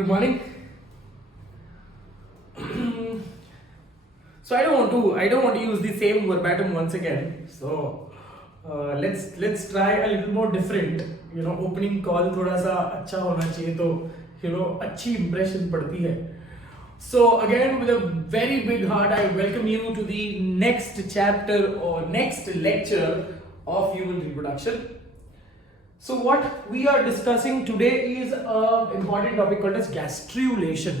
Good morning. So I don't want to use the same verbatim once again. So let's try a little more different. Opening call थोड़ा सा अच्छा होना चाहिए तो अच्छी impression पड़ती है. So again, with a very big heart, I welcome you to the next chapter or next lecture of human reproduction. So what we are discussing today is an important topic called as gastrulation.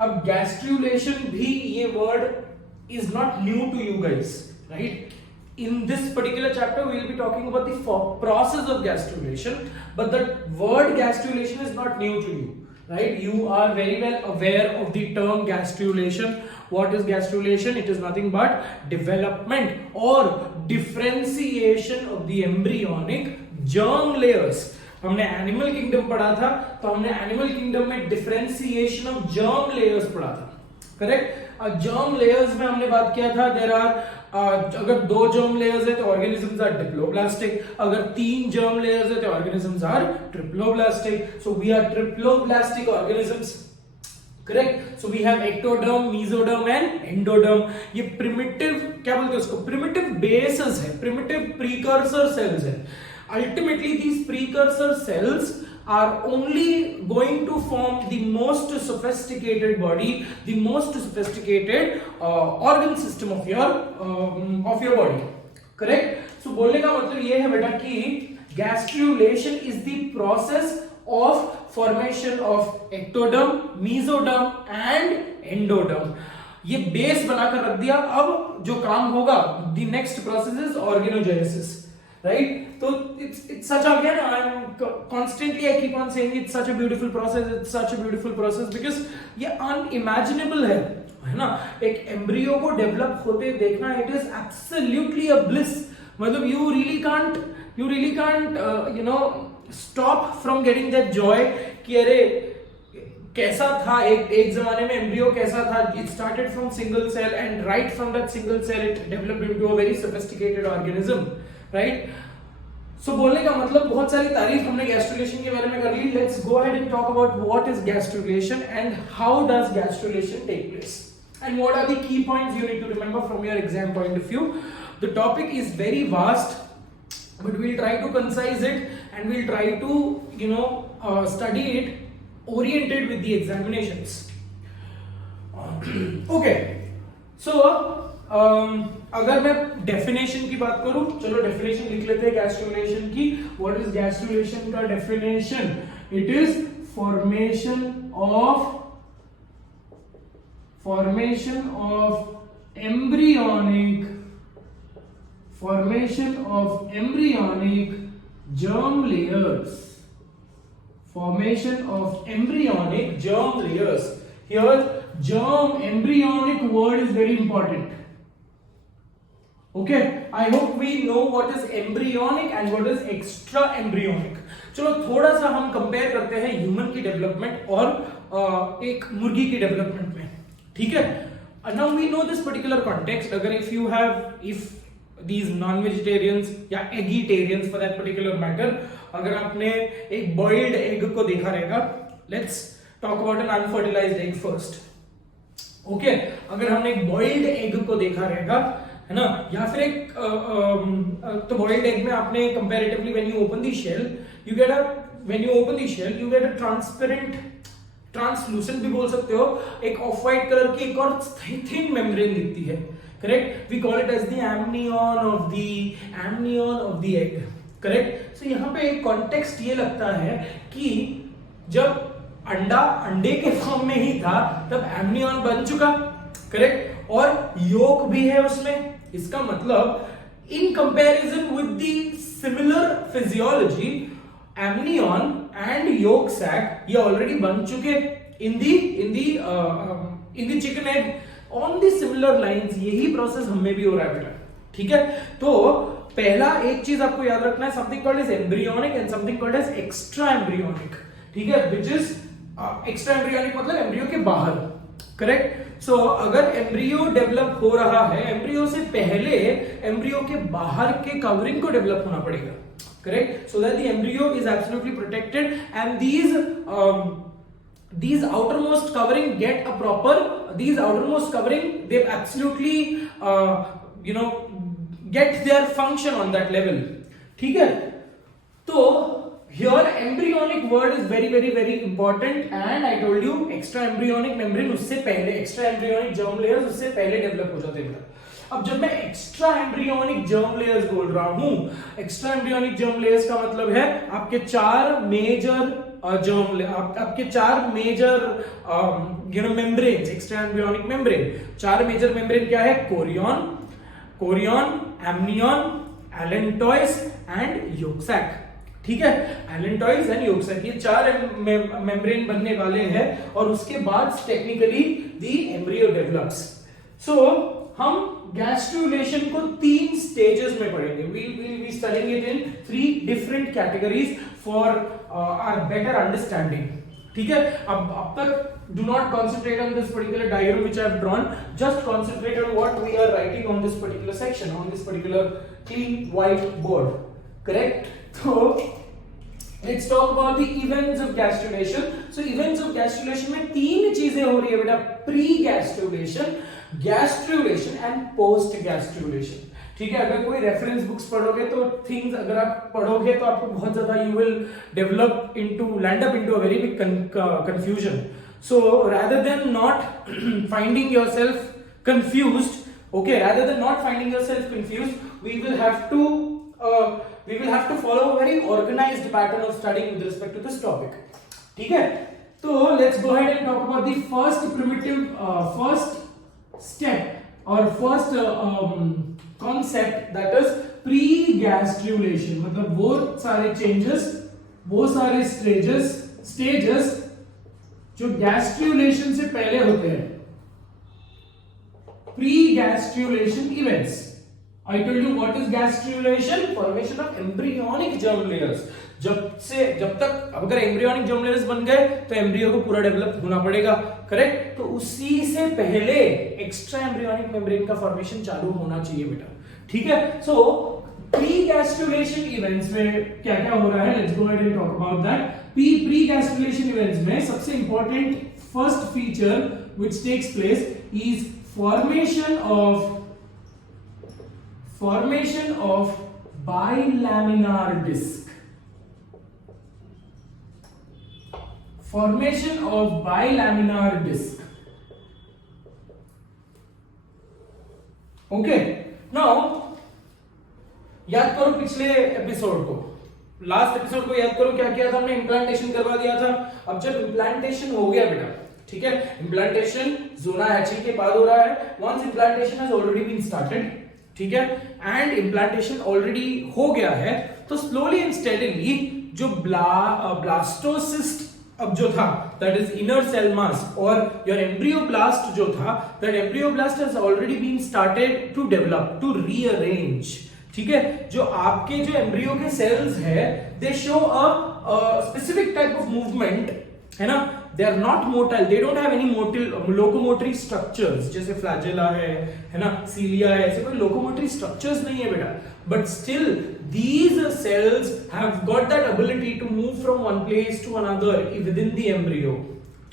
अब gastrulation भी ये word is not new to you guys, right? In this particular chapter, we will be talking about the process of gastrulation, but the word gastrulation is not new to you, right? You are very well aware of the term gastrulation. What is gastrulation? It is nothing but development or differentiation of the embryonic germ layers. हमने animal kingdom पढ़ा था, तो हमने animal kingdom में differentiation of germ layers पढ़ा था, correct? Germ layers में हमने बात किया था देयर आर अगर 2 जर्म लेयर्स है तो ऑर्गेनिजम्स आर डिप्लोब्लास्टिक, अगर 3 जर्म लेयर्स है तो organisms are triploblastic. So we are triploblastic organisms, correct? So we have ectoderm, mesoderm and endoderm. ये प्रिमिटिव, क्या बोलते हैं उसको, प्रिमिटिव बेसेस है, प्रिमिटिव प्रीकर्सर सेल्स है. Ultimately, these precursor cells are only going to form the most sophisticated body, the most sophisticated organ system of your body. Correct? So बोलने का मतलब ये है बेटा कि gastrulation is the process of formation of ectoderm, mesoderm and endoderm. ये base बनाकर रख दिया. अब जो काम होगा, the next process is organogenesis. Right? So it's such a, again, I keep on saying it's such a beautiful process. It's such a beautiful process because ये unimaginable है ना? एक एम्ब्रियो को डेवलप होते देखना, it is absolutely a bliss. मतलब you really can't stop from getting that joy कि अरे कैसा था एक जमाने में एम्ब्रियो कैसा था. It started from single cell and right from that single cell it developed into a very sophisticated organism. Right? So बोलने का मतलब बहुत सारी तारीफ हमने गैस्ट्रुलेशन के बारे में कर ली. Let's go ahead and talk about what is gastrulation and how does gastrulation take place and what are the key points you need to remember from your exam point of view. The topic is very vast but we'll try to concise it and we'll try to study it oriented with the examinations. Okay, so अगर मैं definition की बात करूं, चलो definition लिख लेते हैं gastrulation की. व्हाट इज गैस्ट्रुलेशन का definition? It is formation of embryonic germ layers. Formation of embryonic germ layers. Here germ, embryonic word is very important. Okay, I hope we know what is embryonic and what is extra embryonic. चलो थोड़ा सा हम compare करते हैं human की development और एक मुर्गी की डेवलपमेंट में, ठीक है? Now we know this particular context. अगर if these non-vegetarians या eggitarians for that particular matter, अगर आपने एक boiled egg को देखा रहेगा, let's talk about an unfertilized egg first. Okay, अगर हमने एक boiled egg को देखा रहेगा, है ना, या फिर एक तो boiled egg में आपने comparatively when you open the shell you get a transparent, translucent भी बोल सकते हो, एक ऑफ वाइट कलर की एक और थिन मेम्ब्रेन दिखती है, correct? We call it as the amnion of the egg, correct? So यहाँ पे एक कॉन्टेक्स्ट ये लगता है कि जब अंडे के फॉर्म में ही था तब एमनियन बन चुका, करेक्ट? और योक भी है उसमें. इसका मतलब in comparison with the similar physiology, amnion and yolk sac ये ऑलरेडी बन चुके in the chicken egg on the similar lines. यही प्रोसेस हमें भी हो रहा है बेटा, ठीक है? तो पहला एक चीज आपको याद रखना है, something called as embryonic and something called as extra embryonic, ठीक है? व्हिच इज एक्स्ट्रा एम्ब्रियोनिक मतलब एम्ब्रियो के बाहर, करेक्ट? सो अगर एम्ब्रियो डेवलप हो रहा है, एम्ब्रियो से पहले एम्ब्रियो के बाहर के कवरिंग को डेवलप होना पड़ेगा, correct? So that the embryo is absolutely protected, and these these outermost covering get a proper, these outermost covering, they absolutely get their function on that level. ठीक है, तो here embryonic word is very very very important, and I told you extra embryonic membrane उससे पहले, extra embryonic germ layers उससे पहले develop हो जाते हैं. अब जब मैं एक्स्ट्रा एम्ब्रियोनिक जर्म लेयर्स बोल रहा हूं, एक्स्ट्रा एम्ब्रियोनिक जर्म लेयर्स का मतलब है आपके चार मेजर आपके चार major membranes, extra embryonic membrane. चार मेजर मेम्ब्रेन क्या है? Chorion, amnion, allantois and yolk sac. ठीक है, एलेंटॉइस एंड योक सैक, ये चार मेम्ब्रेन बनने वाले हैं, और उसके बाद टेक्निकली द एम्ब्रियो डेवलप्स. सो हम गैस्ट्रुलेशन को 3 स्टेजेस में पढ़ेंगे. we'll be studying it in 3 different categories for our better understanding. ठीक है, अब तक do not concentrate on this particular diagram which I have drawn, just concentrate on what we are writing on this particular section, on this particular clean white board. Correct? So let's talk about the events of gastrulation. So events of gastrulation में 3 चीजें हो रही है बेटा: pre gastrulation, gastrulation and post gastrulation. ठीक है, अगर कोई रेफरेंस बुक्स पढ़ोगे तो थिंग्स अगर आप पढ़ोगे तो आपको बहुत ज्यादा you will develop into land up into a very big confusion. So rather than not finding yourself confused, okay, rather than not finding yourself confused, we will have to follow a very organized pattern of studying with respect to this topic. ठीक है, तो let's go ahead and talk about the first step or first concept, that is pre-gastrulation. मतलब वो सारे changes, वो सारे stages जो gastrulation से पहले होते हैं, pre-gastrulation events. I told you what is gastrulation? Formation of embryonic germ layers. जब तक अगर एम्ब्रियोनिक जर्म लेयर्स बन गए तो एम्ब्रियो को पूरा डेवलप होना पड़ेगा. करेक्ट? तो उसी से पहले एक्स्ट्रा एम्ब्रियोनिक मेम्ब्रेन का फॉर्मेशन चालू होना चाहिए बेटा. ठीक है, सो प्री गैस्ट्रुलेशन इवेंट्स में क्या क्या हो रहा है, let's go ahead and talk about that. Pre gastrulation events में सबसे important first feature which takes place is formation of bilaminar disc. Formation of bilaminar disc. Okay, now याद करो पिछले एपिसोड को, लास्ट एपिसोड को याद करो. क्या किया था हमने? इम्प्लांटेशन करवा दिया था. अब जब इम्प्लांटेशन हो गया बेटा, ठीक है, इम्प्लांटेशन जोना हैचिंग के बाद हो रहा है. Once implantation has already been started, ठीक है, एंड इम्प्लांटेशन ऑलरेडी हो गया है, तो स्लोली एंड स्टेडीली जो ब्लास्टोसिस्ट अब जो था, that is inner cell mass, और योर एम्ब्रियोब्लास्ट जो था, that embryoblast has already been started to develop, to rearrange. ठीक है, जो आपके जो एम्ब्रियो के सेल्स है, they show a specific type of movement, है ना. They are not motile, they don't have any locomotory structures, जैसे flagella है ना, cilia है, ऐसे कोई locomotory structures नहीं है बेटा. But still these cells have got that ability to move from one place to another within the embryo.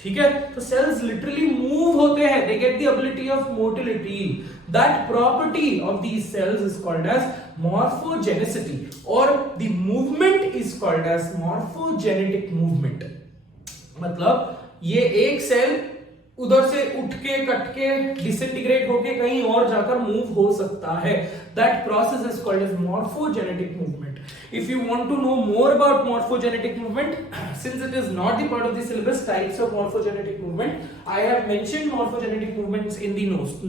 ठीक है, तो cells literally move होते हैं, they get the ability of motility. That property of these cells is called as morphogenicity, or the movement is called as morphogenetic movement. मतलब ये एक cell उधर से उठ के कट के डिसइंटीग्रेट होके कहीं और जाकर मूव हो सकता है. That process is called as morphogenetic movement. If you want to know more about morphogenetic movement, since it is not the part of the syllabus, types of morphogenetic movement, I have mentioned morphogenetic movements in the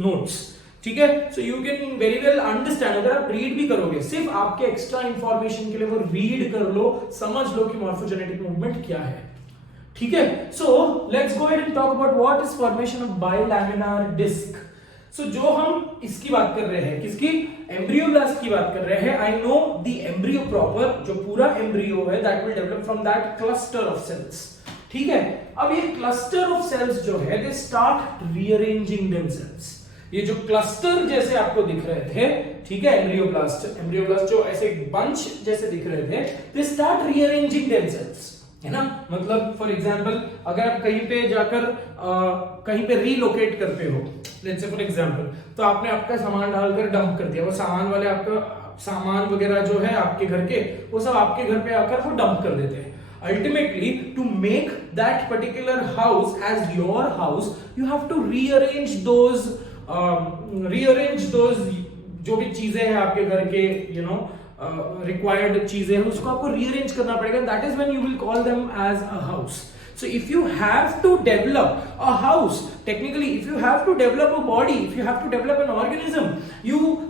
notes. ठीक है, so you can very well understand. अगर आप read भी करोगे, सिर्फ आपके extra information के लिए वो रीड कर लो, समझ लो कि मॉर्फोजेनेटिक मूवमेंट क्या है. ठीक है, so let's go ahead and talk about what is formation of bilaminar disc. So जो हम इसकी बात कर रहे हैं, किसकी? एम्ब्रियोब्लास्ट की बात कर रहे हैं. I know the embryo proper, जो पूरा एम्ब्रियो है, that will develop from that cluster of cells. ठीक है, अब ये क्लस्टर ऑफ सेल्स जो है, दे स्टार्ट रीअरेंजिंग देमसेल्व्स. ये जो क्लस्टर जैसे आपको दिख रहे थे, ठीक है, एम्ब्रियोब्लास्ट जो ऐसे बंच जैसे दिख रहे थे, दे स्टार्ट रीअरेंजिंग देमसेल्व्स. है ना। मतलब फॉर एग्जाम्पल अगर आप कहीं पे जाकर कहीं पे रीलोकेट करते हो, लेट्स से फॉर एग्जाम्पल, तो आपने आपका सामान डालकर डंप कर दिया, वो सामान वाले आपका सामान वगैरह जो है आपके घर के, वो सब आपके घर पे आकर वो डंप कर देते हैं। Ultimately, to make that particular house as your house, you have to rearrange those जो भी चीजें हैं आपके घर के, you know, required चीजें हैं, उसको आपको rearrange करना पड़ेगा. That is when you will call them as a house. So if you have to develop a house, technically, if you have to develop a body, if you have to develop an organism,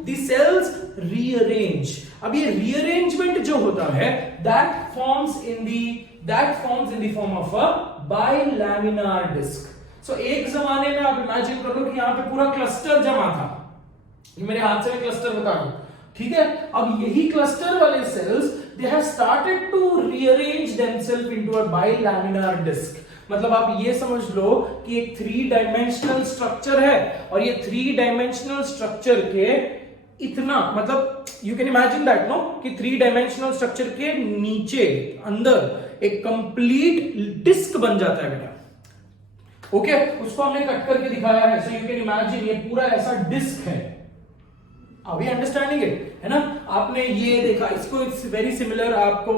the cells rearrange. अब ये rearrangement जो होता है, that forms in the form of a bilaminar disc. So एक जमाने में आप imagine कर लो कि यहाँ पे पूरा cluster जमा था. ये मेरे हाथ से मैं cluster बता दूं, ठीक है। अब यही cluster वाले cells they have started to rearrange themselves into a bilaminar disc. मतलब आप ये समझ लो कि एक 3 डायमेंशनल स्ट्रक्चर है, और ये 3 डायमेंशनल स्ट्रक्चर के इतना, मतलब you can imagine that no, कि 3 डायमेंशनल स्ट्रक्चर के नीचे अंदर एक कंप्लीट डिस्क बन जाता है बेटा। ओके, उसको हमने कट करके दिखाया है। सो यू कैन इमेजिन ये पूरा ऐसा डिस्क है। अभी अंडरस्टैंडिंग है ना। आपने ये देखा, इसको इट्स वेरी सिमिलर आपको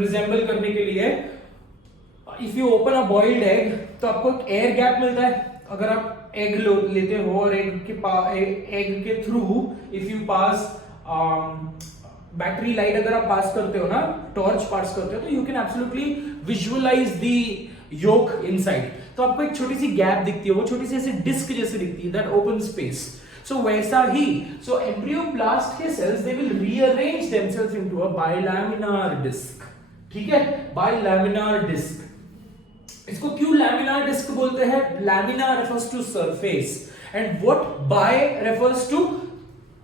रिजेंबल करने के लिए, if you open a boiled egg तो आपको एक एयर गैप मिलता है। अगर आप एग लेते हो और एग के through if you pass battery light अगर आप पास करते हो ना, टॉर्च पास करते हो, तो you can absolutely visualise the yolk inside. तो आपको एक छोटी सी गैप दिखती है, वो छोटी सी ऐसी डिस्क जैसे दिखती है, दैट ओपन स्पेस। सो वैसा ही, सो एम्ब्रियोब्लास्ट के cells they will rearrange themselves into a bilaminar disc. ठीक है, बाइलैमिनार डिस्क। इसको क्यों लैमिनार डिस्क बोलते हैं? Lamina refers to surface and what by refers to,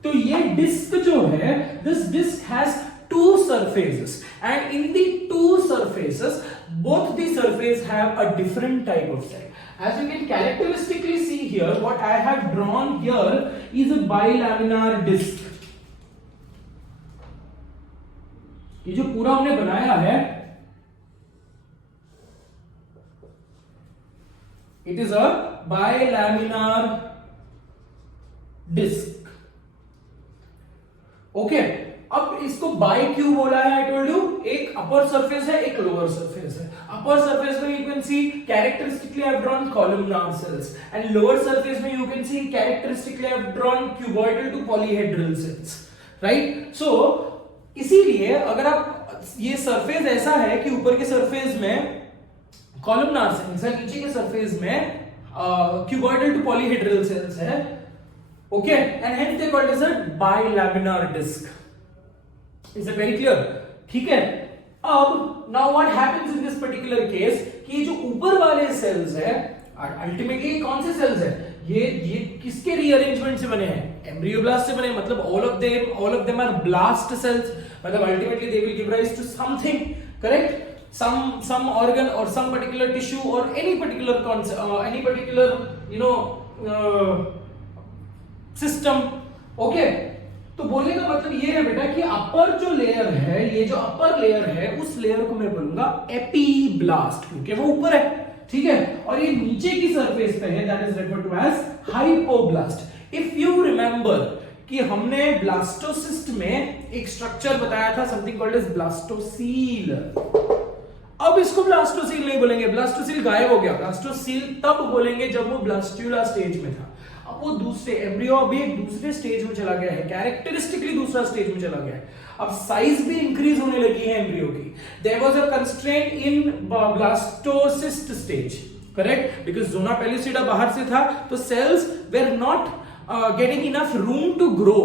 तो ये डिस्क जो है, this disc has two surfaces and in the two surfaces both the surface have a different type of cell. As you can characteristically see here, what I have drawn here is a bilaminar disc. ये जो पूरा हमने बनाया है, it is a bilaminar disc. Okay, अब इसको bye क्यों बोला है? आई टोल्ड यू, एक अपर सरफेस है, एक लोअर सरफेस है। अपर सरफेस में you can see characteristically I have drawn columnar cells, and lower surface में you can see characteristically I have drawn cuboidal to polyhedral cells, right. So इसीलिए अगर आप, ये surface ऐसा है कि ऊपर के सरफेस में कॉलमनार सेल्स है, नीचे के सरफेस में क्यूबॉइडल टू पॉलीहेड्रल सेल्स है, okay, and hence they called as a bilaminar disc. Is it very clear? ठीक है। अब now what happens in this particular case कि जो ऊपर वाले सेल्स है, अल्टीमेटली कौन से सेल्स है? ये किसके रीअरेंजमेंट से बने हैं? एम्ब्रियोब्लास्ट से बने, मतलब all of them are blast cells, मतलब ultimately they will give rise to something, correct? Some organ or some particular tissue or any particular system, okay? तो बोलने का मतलब ये है बेटा कि अपर जो लेयर है, ये जो अपर लेयर है, उस लेयर को मैं बोलूंगा एपीब्लास्ट, क्योंकि वो ऊपर है, ठीक है, और ये नीचे की सरफेस पे है, that is referred to as hypoblast. If you remember कि हमने ब्लास्टोसिस्ट में एक स्ट्रक्चर बताया था, समथिंग कॉल्ड एज ब्लास्टोसील। अब इसको ब्लास्टोसील नहीं बोलेंगे, ब्लास्टोसील गायब हो गया। ब्लास्टोसील तब बोलेंगे जब वो ब्लास्ट्यूला स्टेज में था। अब वो दूसरे एम्ब्रियो अभी एक दूसरे स्टेज में चला गया है, कैरेक्टरिस्टिकली दूसरा स्टेज में चला गया है। अब साइज भी इंक्रीज होने लगी है एम्ब्रियो की। There was a constraint in blastocyst stage, correct, because zona pellucida बाहर से था, तो cells were not getting enough room to grow,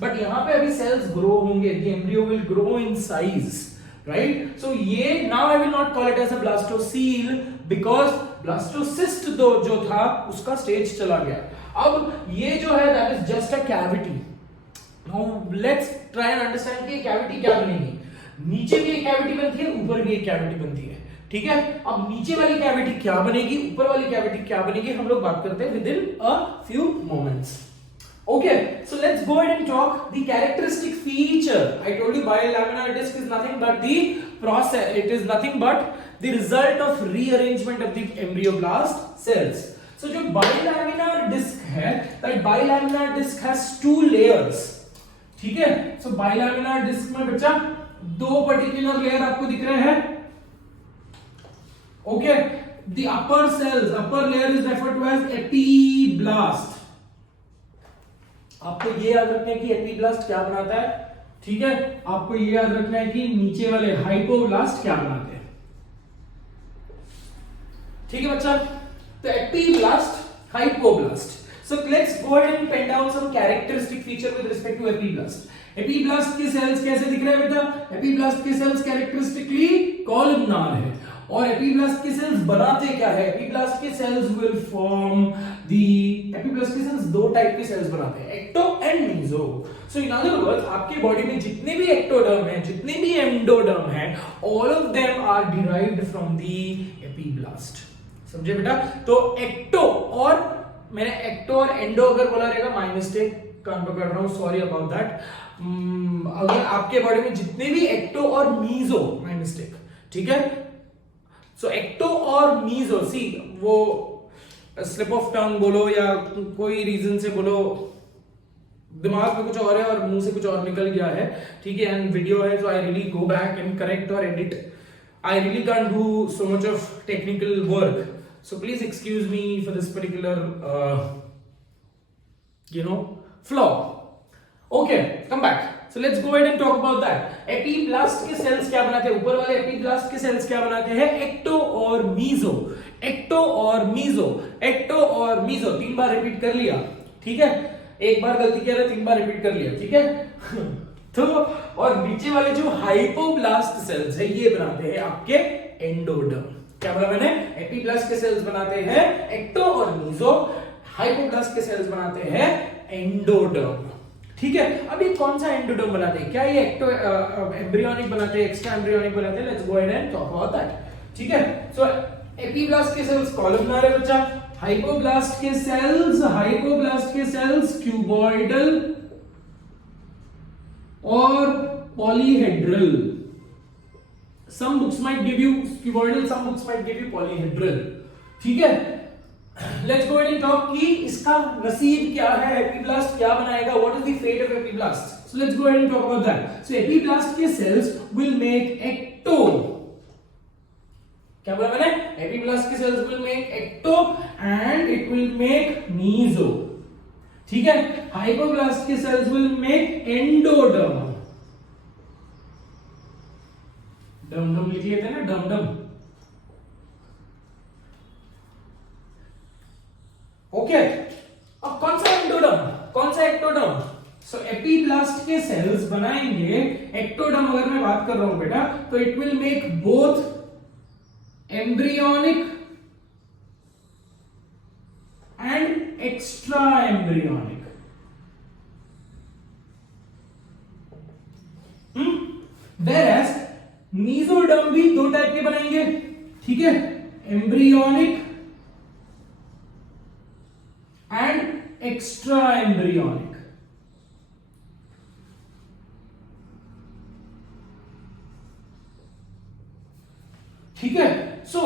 but यहां पे अभी सेल्स ग्रो होंगे, the embryo will grow in size, right. So ये now I will not call it as a blastocoel, because blastocyst जो था उसका स्टेज चला गया। अब ये जो है that is just a cavity. Now let's try and understand कि कैविटी क्या बनेगी। नीचे भी एक कैविटी बनती है, ऊपर भी एक कैविटी बनती है, ठीक है। अब नीचे वाली कैविटी क्या बनेगी, ऊपर वाली कैविटी क्या बनेगी, हम लोग बात करते हैं with in a few moments. Okay, so let's go ahead and talk the characteristic feature. I told you bilaminar disc is nothing but the process, it is nothing but the result of rearrangement of the embryoblast cells. So जो bilaminar disc है, that bilaminar disc has 2 layers. ठीक है, so bilaminar disc में बच्चा 2 particular layer आपको दिख रहे हैं. Okay, the upper cells, upper layer is referred to as epiblast. आपको ये याद रखना है कि एपिब्लास्ट क्या बनाता है. ठीक है, आपको ये याद रखना है कि नीचे वाले हाइपोब्लास्ट क्या बनाते हैं. ठीक है बच्चा, तो epiblast, hypoblast. So let's go ahead and pen down some characteristic feature with respect to epiblast. Epiblast के cells कैसे दिख रहे हैं बेटा? Epiblast के cells characteristically columnar है. और epiblast के cells बनाते क्या है? Epiblast के cells will form the epiblast के cells 2 टाइप के cells बनाते हैं, ecto and meso. So in other words, आपके बॉडी में जितने भी ectoderm हैं, जितने भी endoderm हैं, all of them are derived from the epiblast. समझे बेटा? तो एक्टो, और मैंने एक्टो और एंडो अगर बोला रहेगा, माय मिस्टेक, कान पकड़ रहा हूं, सॉरी अबाउट दैट. अगर आपके बॉडी में जितने भी एक्टो और मीजो, माय मिस्टेक, ठीक है. सो एक्टो और मीजो, सी वो स्लिप ऑफ टंग बोलो या कोई रीजन से बोलो, दिमाग में कुछ और है और मुंह से कुछ और निकल गया है. ठीक है, एंड वीडियो है, so I really go back and correct or edit. I really can't do so much of technical work, so please excuse me for this particular flaw. Okay, come back. So let's go ahead and talk about that. Epiblast के cells क्या बनाते हैं? ऊपर वाले epiblast के cells क्या बनाते हैं? एक्टो और मीजो, एक्टो और मीजो, एक्टो और मीजो. 3 बार रिपीट कर लिया. ठीक है, एक बार गलती किया, 3 बार रिपीट कर लिया. ठीक है. तो और नीचे वाले जो हाइपोब्लास्ट सेल्स है, ये बनाते हैं आपके एंडोडर्म. क्या बोला मैंने? एपिब्लास्ट के सेल्स बनाते हैं एक्टो और मीजो, हाइपोब्लास्ट के सेल्स बनाते हैं एंडोडर्म. ठीक है, अब ये कौन सा एंडोडर्म बनाते हैं? क्या ये एक्टो एम्ब्रियोनिक बनाते हैं, एक्स्ट्रा एम्ब्रियोनिक बनाते हैं? Let's go ahead and talk about that. ठीक है, सो एपिब्लास्ट के सेल्स कॉलमनार है बच्चा, हाइपोब्लास्ट के सेल्स क्यूबॉइडल और polyhedral. some books might give you cuboidal, some books might give you polyhedral. ठीक है, let's go ahead and talk कि इसका नसीब क्या है, epiblast क्या बनाएगा, what is the fate of epiblast. So let's go ahead and talk about that. So epiblast के cells will make ecto. क्या बोला मैंने? epiblast के cells will make ecto and it will make meso. ठीक है, hypoblast के cells will make endoderm. डम डम लिख लेते हैं ना, डम डम. ओके, अब कौन सा एंडोडर्म, कौन सा एक्टोडर्म? सो एपिब्लास्ट के सेल्स बनाएंगे एक्टोडर्म. अगर मैं बात कर रहा हूं बेटा, तो it will make both embryonic and extra embryonic. Whereas mesoderm भी 2 टाइप के बनेंगे. ठीक है, एम्ब्रियोनिक एंड एक्स्ट्रा एम्ब्रियोनिक. ठीक है, सो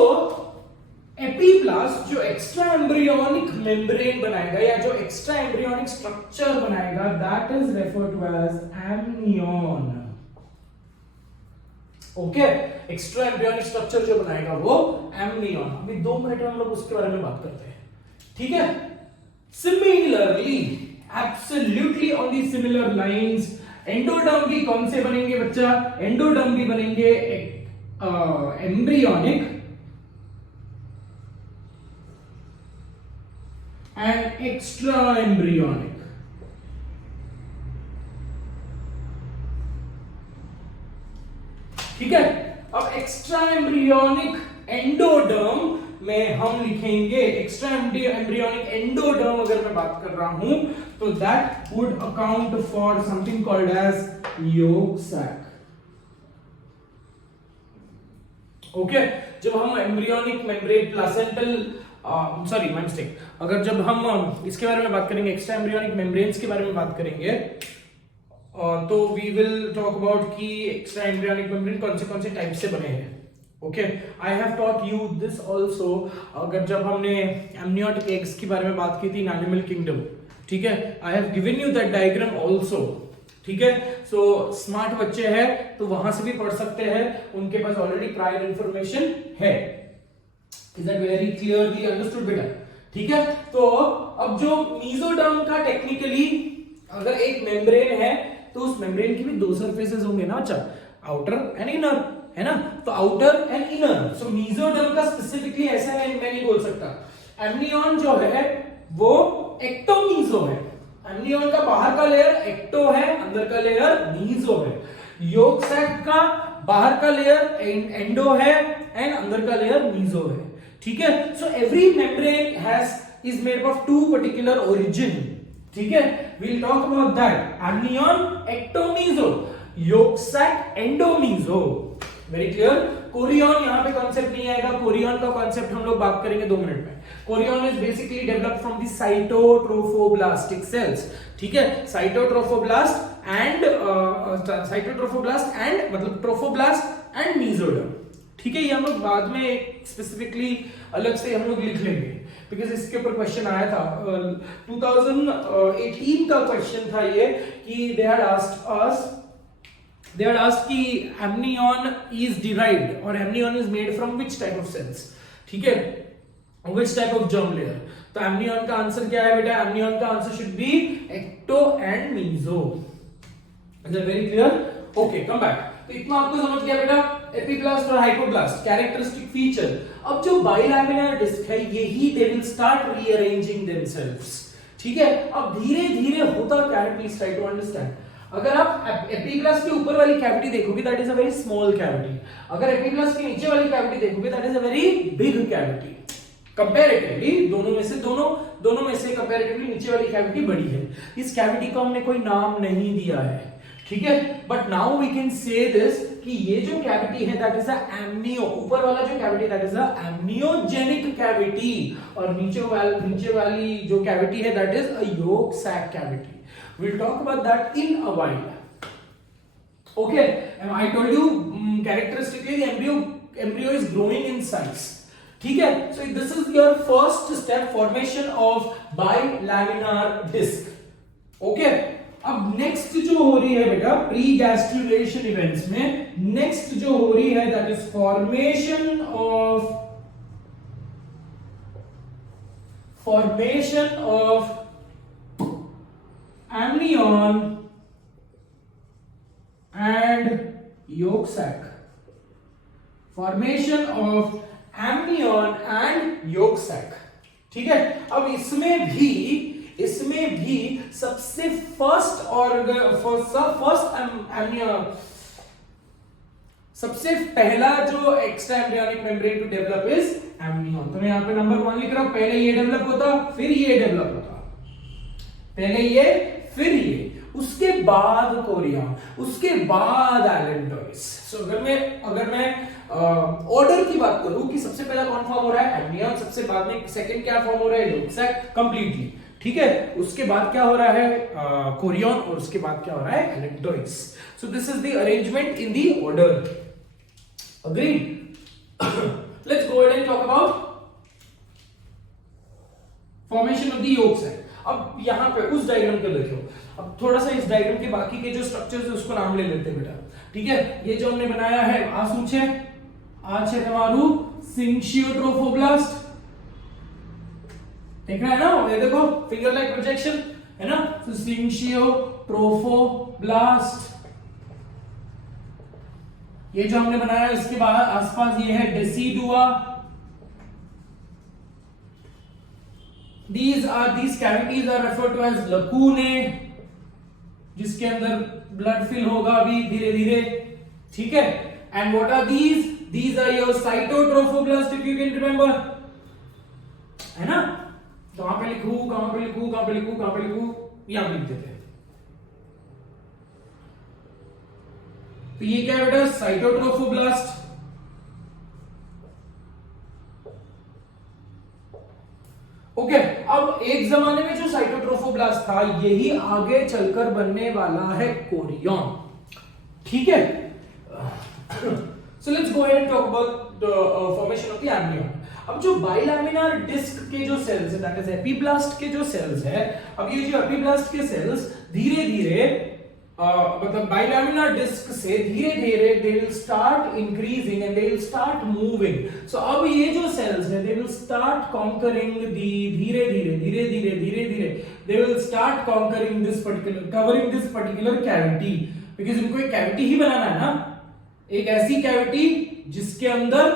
एपिब्लास्ट जो एक्स्ट्रा एम्ब्रियोनिक मेम्ब्रेन बनाएगा या जो एक्स्ट्रा एम्ब्रियोनिक स्ट्रक्चर बनाएगा, that is referred to as amnion. Okay, extra embryonic structure जो बनाएगा वो एमनियन. अभी 2 मिनट में हम लोग उसके बारे में बात करते हैं. ठीक है, similarly, absolutely on the similar lines, endoderm भी कौन से बनेंगे बच्चा? एंडोडर्म भी बनेंगे एम्ब्रियोनिक एंड एक्स्ट्रा एम्ब्रियोनिक. ठीक है, अब एक्स्ट्रा एम्ब्रियोनिक एंडोडर्म में हम लिखेंगे, एक्स्ट्रा एम्ब्रियोनिक एंडोडर्म अगर मैं बात कर रहा हूं, तो that would account for something called as yolk sac. Okay, जब हम embryonic membrane placental, sorry my mistake, अगर जब हम इसके बारे में बात करेंगे, एक्स्ट्रा एम्ब्रियोनिक मेम्ब्रेन्स के बारे में बात करेंगे, तो वी विल टॉक अबाउट कि एक्स्ट्रा एम्ब्रियोनिक मेम्ब्रेन कौन से टाइप से बने हैं. Okay, I have taught you this also. अगर जब हमने एमनियोटिक एग्स के बारे में बात की थी इन एनिमल किंगडम, ठीक है, I have given you that diagram also. ठीक है, सो स्मार्ट बच्चे हैं तो वहां से भी पढ़ सकते हैं, उनके पास ऑलरेडी प्रायर इंफॉर्मेशन है. Is that very clearly understood बेटा? ठीक है, तो अब जो मीजोडर्म का टेक्निकली अगर एक मेम्ब्रेन है तो उस मेम्ब्रेन की भी दो सरफेसेस होंगे ना. अच्छा, आउटर एंड इनर, है ना. तो outer and inner. So mesoderm का स्पेसिफिकली ऐसा है, मैं नहीं बोल सकता. एमनियन जो है वो एक्टोमीजो है. एमनियन का बाहर का लेयर एक्टो है, अंदर का लेयर मीजो है. योक सैक का बाहर का लेयर एंडो है एंड अंदर का लेयर मीजो है. ठीक है, so every membrane is made of two particular origin. ठीक है, we'll talk about that. Amnion, ectomeso, yolk sac, endomeso. Very clear? Korean यहाँ पे कॉन्सेप्ट नहीं आएगा. कोरियन का कॉन्सेप्ट हम लोग बात करेंगे 2 मिनट में. Chorion is basically developed from the cytotrophoblastic cells. ठीक है, साइटोट्रोफोब्लास्ट एंड मतलब ट्रोफोब्लास्ट एंड मीजोडर्म. ठीक है, ये हम लोग बाद में स्पेसिफिकली अलग से हम लोग लिख लेंगे, बिकॉज इसके ऊपर क्वेश्चन आया था. 2018 का क्वेश्चन था ये कि दे हैड आस्क्ड कि एमनियन इज डिराइव्ड और amnion is made from which type of cells. ठीक है, which type of germ layer. तो एमनियन का आंसर क्या है बेटा? एमनियन का answer should be ecto and meso. Is it very clear? Okay, come back. तो इतना आपको समझ गया बेटा. एपिब्लास्ट और हाइपोब्लास्ट कैरेक्टरिस्टिक फीचर. अब जो बाइलैमिनार डिस्क है यही दे विल स्टार्ट रीअरेंजिंग देमसेल्व्स. ठीक है, अब धीरे धीरे होता क्या है, प्लीज ट्राई टू अंडरस्टैंड. अगर आप एपिब्लास्ट के ऊपर वाली कैविटी देखोगे that is a very small cavity. अगर एपिब्लास्ट के नीचे वाली कैविटी देखोगे that is a very big cavity. Comparatively दोनों में से कंपैरेटिवली नीचे वाली कैविटी बड़ी है. इस कैविटी को हमने कोई नाम नहीं दिया है. ठीक है, but now we can say this कि ये जो कैविटी है दैट इज अ एमनियो. ऊपर वाला जो cavity that is a amniogenic cavity और नीचे वाली जो कैविटी है that is a yolk sac cavity. we'll talk about that in a while. Okay, and I told you characteristically the embryo is growing in size. ठीक है, so this is your first step, formation of bilaminar disc. Okay, अब next जो हो रही है बेटा pre gastrulation events में, next जो हो रही है that is formation of amnion and yolk sac. Formation of amnion and yolk sac. ठीक है, अब इसमें भी सबसे सबसे पहला जो extra embryonic membrane to develop is amnion. तो मैं यहां पे नंबर 1 लिख रहा हूं. पहले ये डेवलप होता, फिर ये डेवलप होता, पहले ये फिर ये, उसके बाद कोरियन, उसके बाद एलेंटोइस. सो अगर मैं ऑर्डर की बात करूं कि सबसे पहला कौन फॉर्म हो रहा है, एमनियन. सबसे बाद में सेकंड क्या फॉर्म हो रहा है, योक सैक कंप्लीटली. ठीक है, उसके बाद क्या हो रहा है, कोरियन, और उसके बाद क्या हो रहा है, allantois. So this is the arrangement in the order. Agreed? Let's go ahead and talk about formation of the yolk sac. अब यहां पे उस डायग्राम को देखो. अब थोड़ा सा इस डायग्राम के बाकी के जो स्ट्रक्चर्स है उसको नाम ले लेते हैं बेटा. ठीक है, ये जो हमने बनाया है आ શું છે, આ છે તમારું સિન્शियोट्रोफोब्लास्ट. देख रहा है ना, ये देखो फिंगर लाइक प्रोजेक्शन है ना. तो सिन्शियोट्रोफोब्लास्ट ये जो हमने बनाया इसके बाद आसपास ये है decidua. These cavities are referred to as lacunae, जिसके अंदर ब्लड फिल होगा अभी धीरे धीरे. ठीक है, and what are these? These are your cytotrophoblast, if you can remember, है ना. कहां पे लिखूं, यहां पे लिख देते हैं. तो ये क्या है बेटा, साइटोट्रोफोब्लास्ट. ओके, अब एक जमाने में जो साइटोट्रोफोब्लास्ट एपिब्लास्ट था, यही आगे चलकर बनने वाला है कोरियन। ठीक है, so let's go ahead and talk about the formation of the amnion. अब जो बाइलैमिनार डिस्क के जो सेल्स है, दैट इज एपिब्लास्ट के जो सेल्स है, अब ये जो एपिब्लास्ट के सेल्स धीरे धीरे मतलब बाइलैमिनार डिस्क से धीरे धीरे they will start increasing and they will start moving. So अब ये जो सेल्स है they will start conquering the धीरे धीरे धीरे धीरे धीरे धीरे they will start conquering this particular covering this particular cavity, because इनको एक कैविटी ही बनाना है ना, एक ऐसी कैविटी जिसके अंदर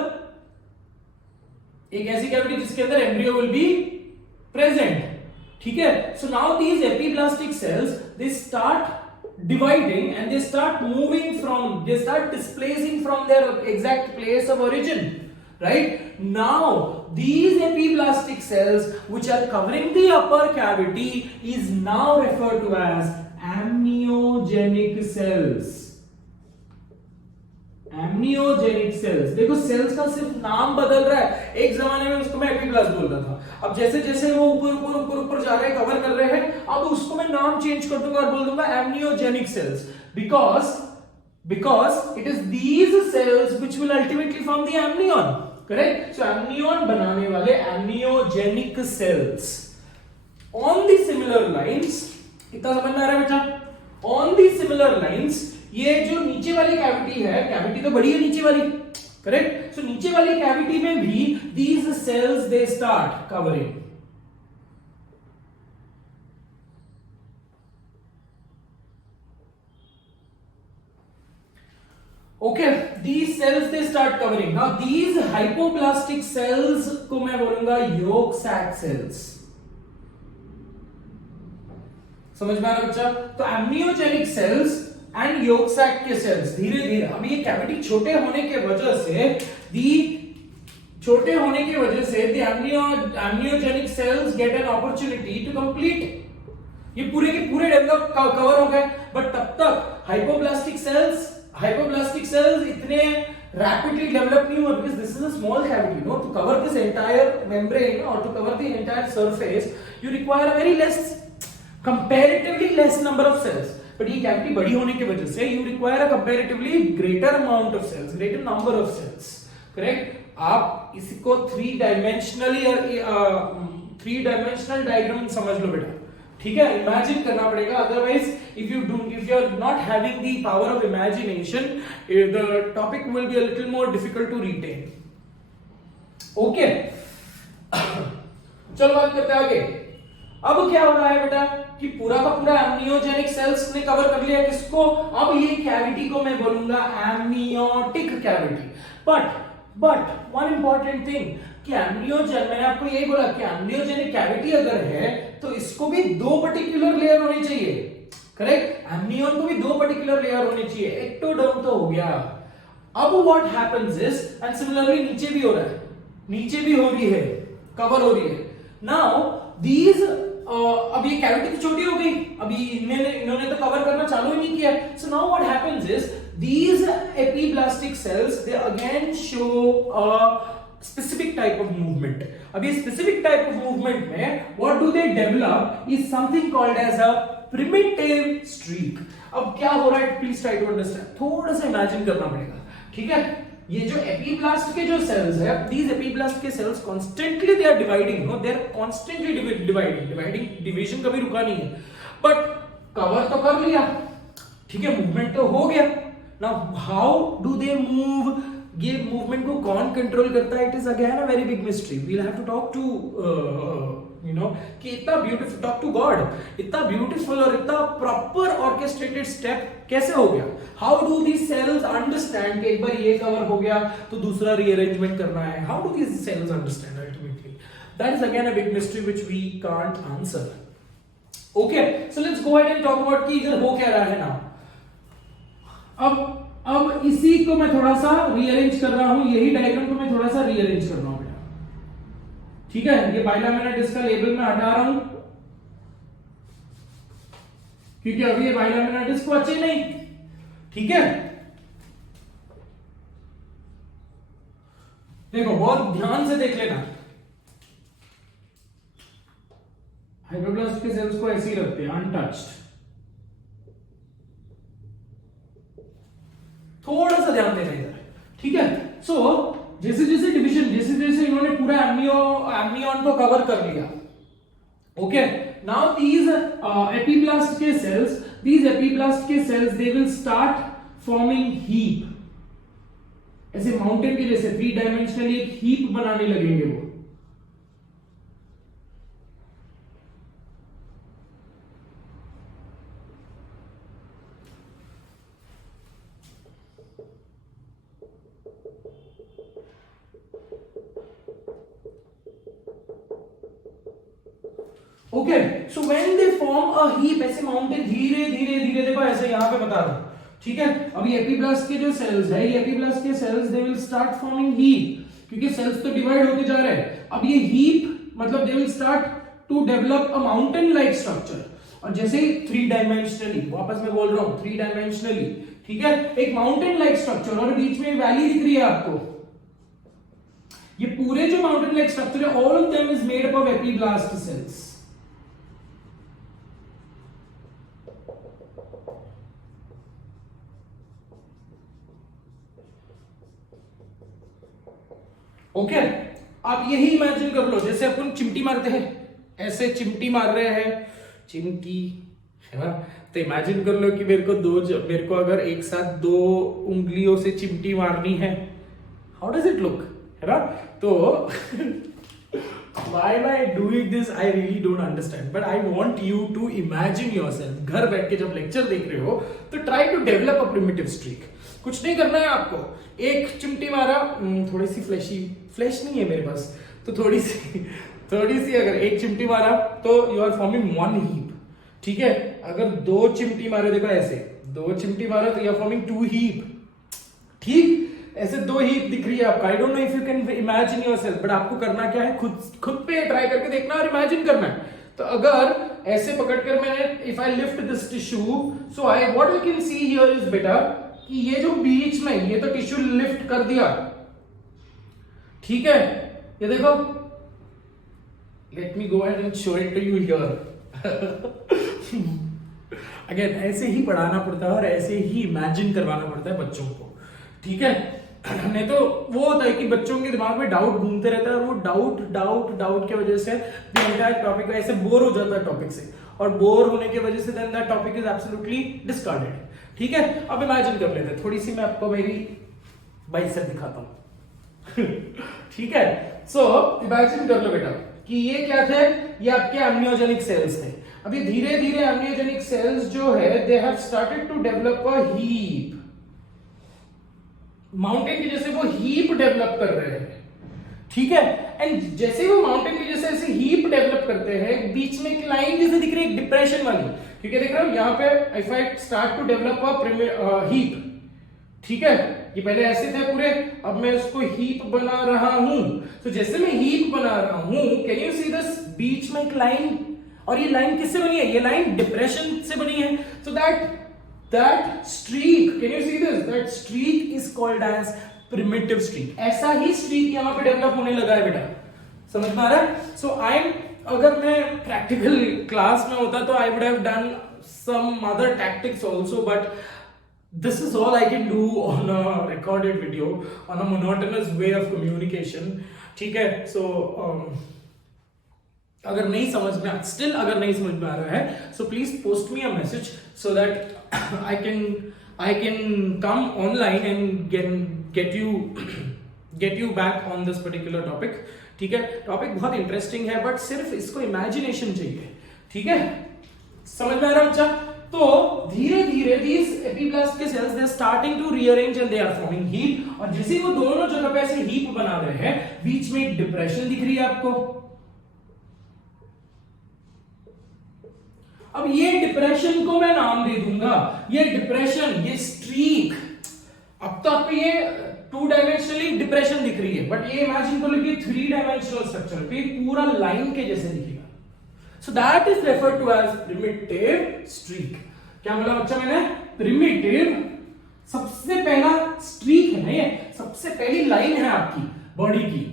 एम्ब्रियो विल बी प्रेजेंट। ठीक है, so now these epiblastic cells they start dividing and they start moving from, they start displacing from their exact place of origin, right? Now these epiblastic cells which are covering the upper cavity is now referred to as amniogenic cells. Amniogenic cells, देखो cells का सिर्फ नाम बदल रहा है। एक जमाने में उसको मैं एपिब्लास्ट बोलता था, अब जैसे जैसे वो ऊपर ऊपर ऊपर ऊपर जा रहे हैं, कवर कर रहे हैं, अब उसको मैं नाम चेंज कर दूंगा और बोल दूंगा amniogenic cells, because it is these cells which will ultimately form the amnion, correct? So amnion बनाने वाले amniogenic cells. On the similar lines, कितना समझ में आ रहा है बेटा? ऑन द सिमिलर लाइंस ये जो नीचे वाली कैविटी है, कैविटी तो बड़ी है नीचे वाली, करेक्ट? सो नीचे वाली कैविटी में भी these cells they start covering. Okay, these cells they start covering. Now these hypoblastic cells को मैं बोलूंगा yolk sac cells। समझ में आ रहा बच्चा? तो एम्नियोजेनिक सेल्स एंड yolk sac के सेल्स धीरे धीरे, अब ये कैविटी छोटे होने के वजह से the amniogenic cells get an opportunity to complete, ये पूरे के पूरे डेवलप कवर हो गए, बट तब तक hypoblastic cells इतने rapidly develop नहीं हुए, because this is a small cavity, no? To cover this entire membrane or to cover the entire surface you require a very comparatively less number of cells, but ये cavity बड़ी होने की वजह से you require a comparatively greater amount of cells, greater number of cells, correct? आप इसको three dimensional diagram समझ लो बेटा, ठीक है? इमेजिन करना पड़ेगा, otherwise if you are not having the power of imagination the topic will be a little more difficult to retain. Okay? चलो बात करते हैं आगे। अब क्या हो रहा है बेटा कि पूरा का पूरा एम्नियोजेनिक सेल्स ने कवर कर लिया किसको? अब ये कैविटी को मैं बोलूंगा amniotic cavity. But one important thing कि मैंने आपको यही बोला कि एम्नियोजेनिक कैविटी अगर है तो इसको भी दो पर्टिकुलर लेयर होनी चाहिए, करेक्ट? एम्नियन को भी दो पर्टिकुलर लेयर होनी चाहिए, एक्टोडर्म तो हो गया। अब what happens is, and similarly नीचे भी हो रहा है, नीचे भी हो रही है, कवर हो रही है। नाउ दीज अब ये कैविटी तो छोटी हो गई, अभी इन्होंने तो कवर करना चालू ही नहीं किया। So now what happens is these epiblastic cells they again show a specific type of movement. अब ये specific type of movement में what do they develop is something called as a primitive streak. अब क्या हो रहा है, please try to understand, थोड़ा सा imagine करना पड़ेगा, ठीक है? ये जो एपिब्लास्ट के जो सेल्स है, these epiblast के sales constantly they are dividing, no, they are constantly dividing, division कभी रुका नहीं है, but कवर तो कर लिया, ठीक है? मूवमेंट तो हो गया। Now how do they move? ये मूवमेंट को कौन कंट्रोल करता है? It is again a very big mystery. We'll have to talk to कि इतना ब्यूटीफुल, टॉक टू गॉड, इतना ब्यूटीफुल और इतना प्रॉपर ऑर्केस्ट्रेटेड स्टेप कैसे हो गया? How do these cells understand कि एक बार ये कवर हो गया तो दूसरा रीअरेंजमेंट करना है? How do these cells understand ultimately? That is again a big mystery which we can't answer. Okay, so let's go ahead and talk about कि इधर हो क्या रहा है ना। अब इसी को मैं थोड़ा सा रीअरेंज कर रहा हूं, यही डायग्राम को मैं थोड़ा सा रीअरेंज कर रहा हूं बेटा, ठीक है? ये बाइलैमिनार डिस्क का लेबल मैं हटा रहा हूं क्योंकि अभी ये बाइलैमिनार डिस्क को अच्छे नहीं, ठीक है? देखो बहुत ध्यान से देख लेना, फाइब्रोब्लास्ट के सेल्स को ऐसे ही रखते हैं, अनटच्ड। थोड़ा सा ध्यान देना इधर, ठीक है। सो जैसे जैसे डिवीजन, जैसे जैसे इन्होंने पूरा एम्नियन को कवर कर लिया, ओके। नाउ दीज एपिब्लास्ट के cells, they will start forming heap, ऐसे माउंटेन के जैसे 3 डायमेंशनली एक हीप बनाने लगेंगे वो। Okay, so when they form a heap, ऐसे माउंटेन धीरे धीरे धीरे, देखो ऐसे यहां पे बता रहा हूं, ठीक है। अभी एपिब्लास्ट के जो सेल्स है, ये एपिब्लास्ट के cells they will start forming heap, क्योंकि सेल्स तो डिवाइड होते जा रहे हैं। अब ये हीप मतलब they will start to develop a mountain like structure, और जैसे ही 3 डायमेंशनली, वापस मैं बोल रहा हूं 3 डायमेंशनली, ठीक है, एक माउंटेन लाइक स्ट्रक्चर, और बीच में वैली दिख रही है आपको। ये पूरे जो माउंटेन लाइक स्ट्रक्चर है, all of them is made up of epiblast cells. Okay, आप यही इमेजिन कर लो, जैसे अपन चिमटी मारते हैं, ऐसे चिमटी मार रहे हैं, चिमटी, है ना। तो इमेजिन कर लो कि मेरे को अगर एक साथ 2 उंगलियों से चिमटी मारनी है, हाउ डज इट लुक, है ना। तो why am I doing this? I really don't understand, but I want you to imagine yourself. घर बैठ के जब लेक्चर देख रहे हो तो try to develop a primitive streak. कुछ नहीं करना है आपको, एक चिमटी मारा, थोड़ी सी फ्लैश नहीं है मेरे पास, तो थोड़ी सी अगर एक चिमटी मारा तो यू आर फॉर्मिंग 1 हीप, ठीक है। अगर 2 चिमटी मारे, देखो ऐसे 2 चिमटी मारा तो यू आर फॉर्मिंग 2 हीप, ठीक। ऐसे 2 हीप दिख रही है आपको। I don't know if you can imagine yourself, but आपको करना क्या है, खुद पे ट्राई करके देखना और इमेजिन करना है। तो अगर ऐसे पकड़कर मैंने, if I lift this tissue, so I what you can see here is better, कि ये जो बीच में, ये तो टिश्यू लिफ्ट कर दिया, ठीक है। ये देखो, let me go ahead and show it to you here. Again ऐसे ही पढ़ाना पड़ता है और ऐसे ही इमेजिन करवाना पड़ता है बच्चों को, ठीक है। नहीं तो वो होता है कि बच्चों के दिमाग में डाउट घूमते रहता है, और वो डाउट की वजह से एंटायर टॉपिक ऐसे बोर हो जाता है टॉपिक से, और बोर होने की वजह से then that topic is absolutely discarded, ठीक है। अब इमेजिन कर लेते हैं, थोड़ी सी मैं आपको मेरी बाइसेप दिखाता हूं। ठीक है, सो इमेजिन कर लो बेटा कि ये क्या थे, ये आपके एम्नियोजेनिक सेल्स थे। अभी धीरे धीरे एम्नियोजेनिक सेल्स जो है, they have started to develop a heap, mountain की जैसे वो हीप डेवलप कर रहे हैं, ठीक है। एंड जैसे वो माउंटेन की जैसे ऐसे हीप डेवलप करते हैं, बीच में एक लाइन जैसे दिख रही है, एक डिप्रेशन वाली, क्योंकि देख रहे हो यहाँ पे if I start to develop a heap, ठीक है, ये पहले ऐसे थे पूरे, अब मैं उसको हीप बना रहा हूं। तो जैसे मैं हीप बना रहा हूं, कैन यू सी दिस, बीच में एक लाइन, और ये लाइन किससे बनी है, ये लाइन डिप्रेशन से बनी है। सो that streak, can you see this, that streak is called as primitive streak। ऐसा ही streak यहाँ पे डेवलप होने लगा है बेटा, समझ में आ रहा है। सो अगर मैं प्रैक्टिकल क्लास में होता तो I would have done some other tactics also, but this is all I can do on a recorded video, on a monotonous way of communication, ठीक है। सो अगर नहीं समझ में, स्टिल अगर नहीं समझ में आ रहा है, so please post me a message so that I can come online and get you back on this particular topic, ठीक है। टॉपिक बहुत इंटरेस्टिंग है, बट सिर्फ इसको इमेजिनेशन चाहिए, ठीक है, समझ में आ रहा है बच्चा। तो धीरे धीरे these epiblast के cells they are starting to rearrange and they are forming heap, और जैसे वो दोनों जगह पे ऐसे हीप बना रहे हैं, बीच में एक डिप्रेशन दिख रही है आपको। अब ये डिप्रेशन को मैं नाम दे दूंगा, ये डिप्रेशन, ये स्ट्रीक, अब तो आपको ये 2 डायमेंशनली डिप्रेशन दिख रही है, बट ये इमेजिन कर लो कि 3 डायमेंशनल स्ट्रक्चर पे पूरा लाइन के जैसे दिखेगा। So that is referred to as primitive streak. क्या बोला बच्चा मैंने, प्रिमिटिव, सबसे पहला स्ट्रीक है ना, ये सबसे पहली लाइन है आपकी बॉडी की,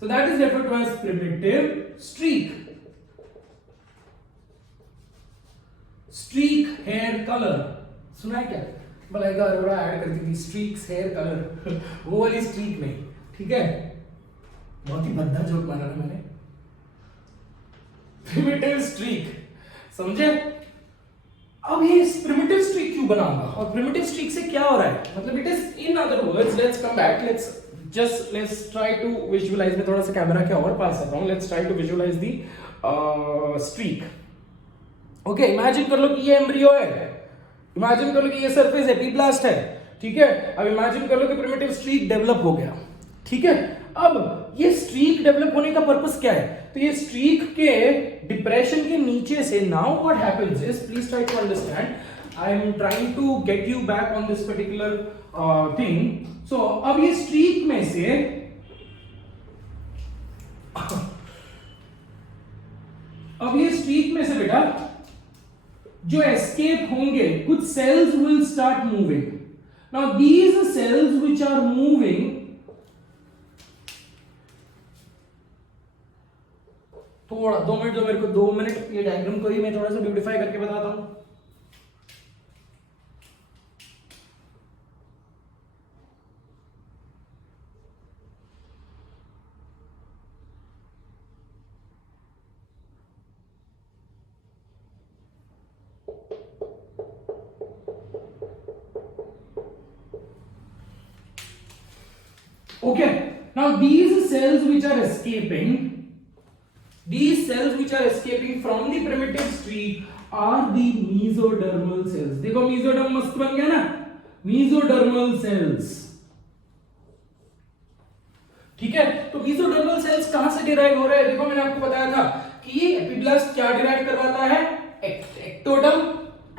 so that is referred to as primitive streak. Streak hair colour, सुना है क्या? मलाइका अरोड़ा ऐड करती थी स्ट्रीक्स हेयर कलर वो वाली स्ट्रीक नहीं, ठीक है? बहुत ही भद्दा जोक माना ना मैंने। प्रिमिटिव स्ट्रीक, समझे? अब ये प्रिमिटिव स्ट्रीक क्यों बनाऊंगा और प्रिमिटिव स्ट्रीक से क्या हो रहा है, मतलब it is in other words, let's come back, let's try to visualise. में थोड़ा सा कैमरा के और पास आता हूं, let's try to visualise the streak. Okay, imagine कर लो कि ये एम्ब्रियो है, इमेजिन कर लो कि ये सरफेस एपिब्लास्ट है, ठीक है? अब इमेजिन कर लो कि प्रिमिटिव स्ट्रीक डेवलप हो गया, ठीक है? अब ये स्ट्रीक डेवलप होने का पर्पस क्या है? तो ये स्ट्रीक के डिप्रेशन के नीचे से, now what happens is, please try to understand, I am trying to get you back on this particular thing. So अब ये स्ट्रीक में से बेटा जो एस्केप होंगे, कुछ cells will start moving. Now these cells which are moving, थोड़ा 2 minute दो मेरे को, 2 मिनट ये डायग्राम को ही मैं थोड़ा सा ब्यूटीफाई करके बताता हूं। Okay, now these cells which are escaping from the primitive streak are the mesodermal cells। देखो mesoderm मस्त बन गया ना, mesodermal cells, ठीक है? तो mesodermal cells कहां से डिराइव हो रहे हैं? देखो मैंने आपको बताया था कि एपिब्लास्ट क्या डिराइव करवाता है, एक्टोडर्म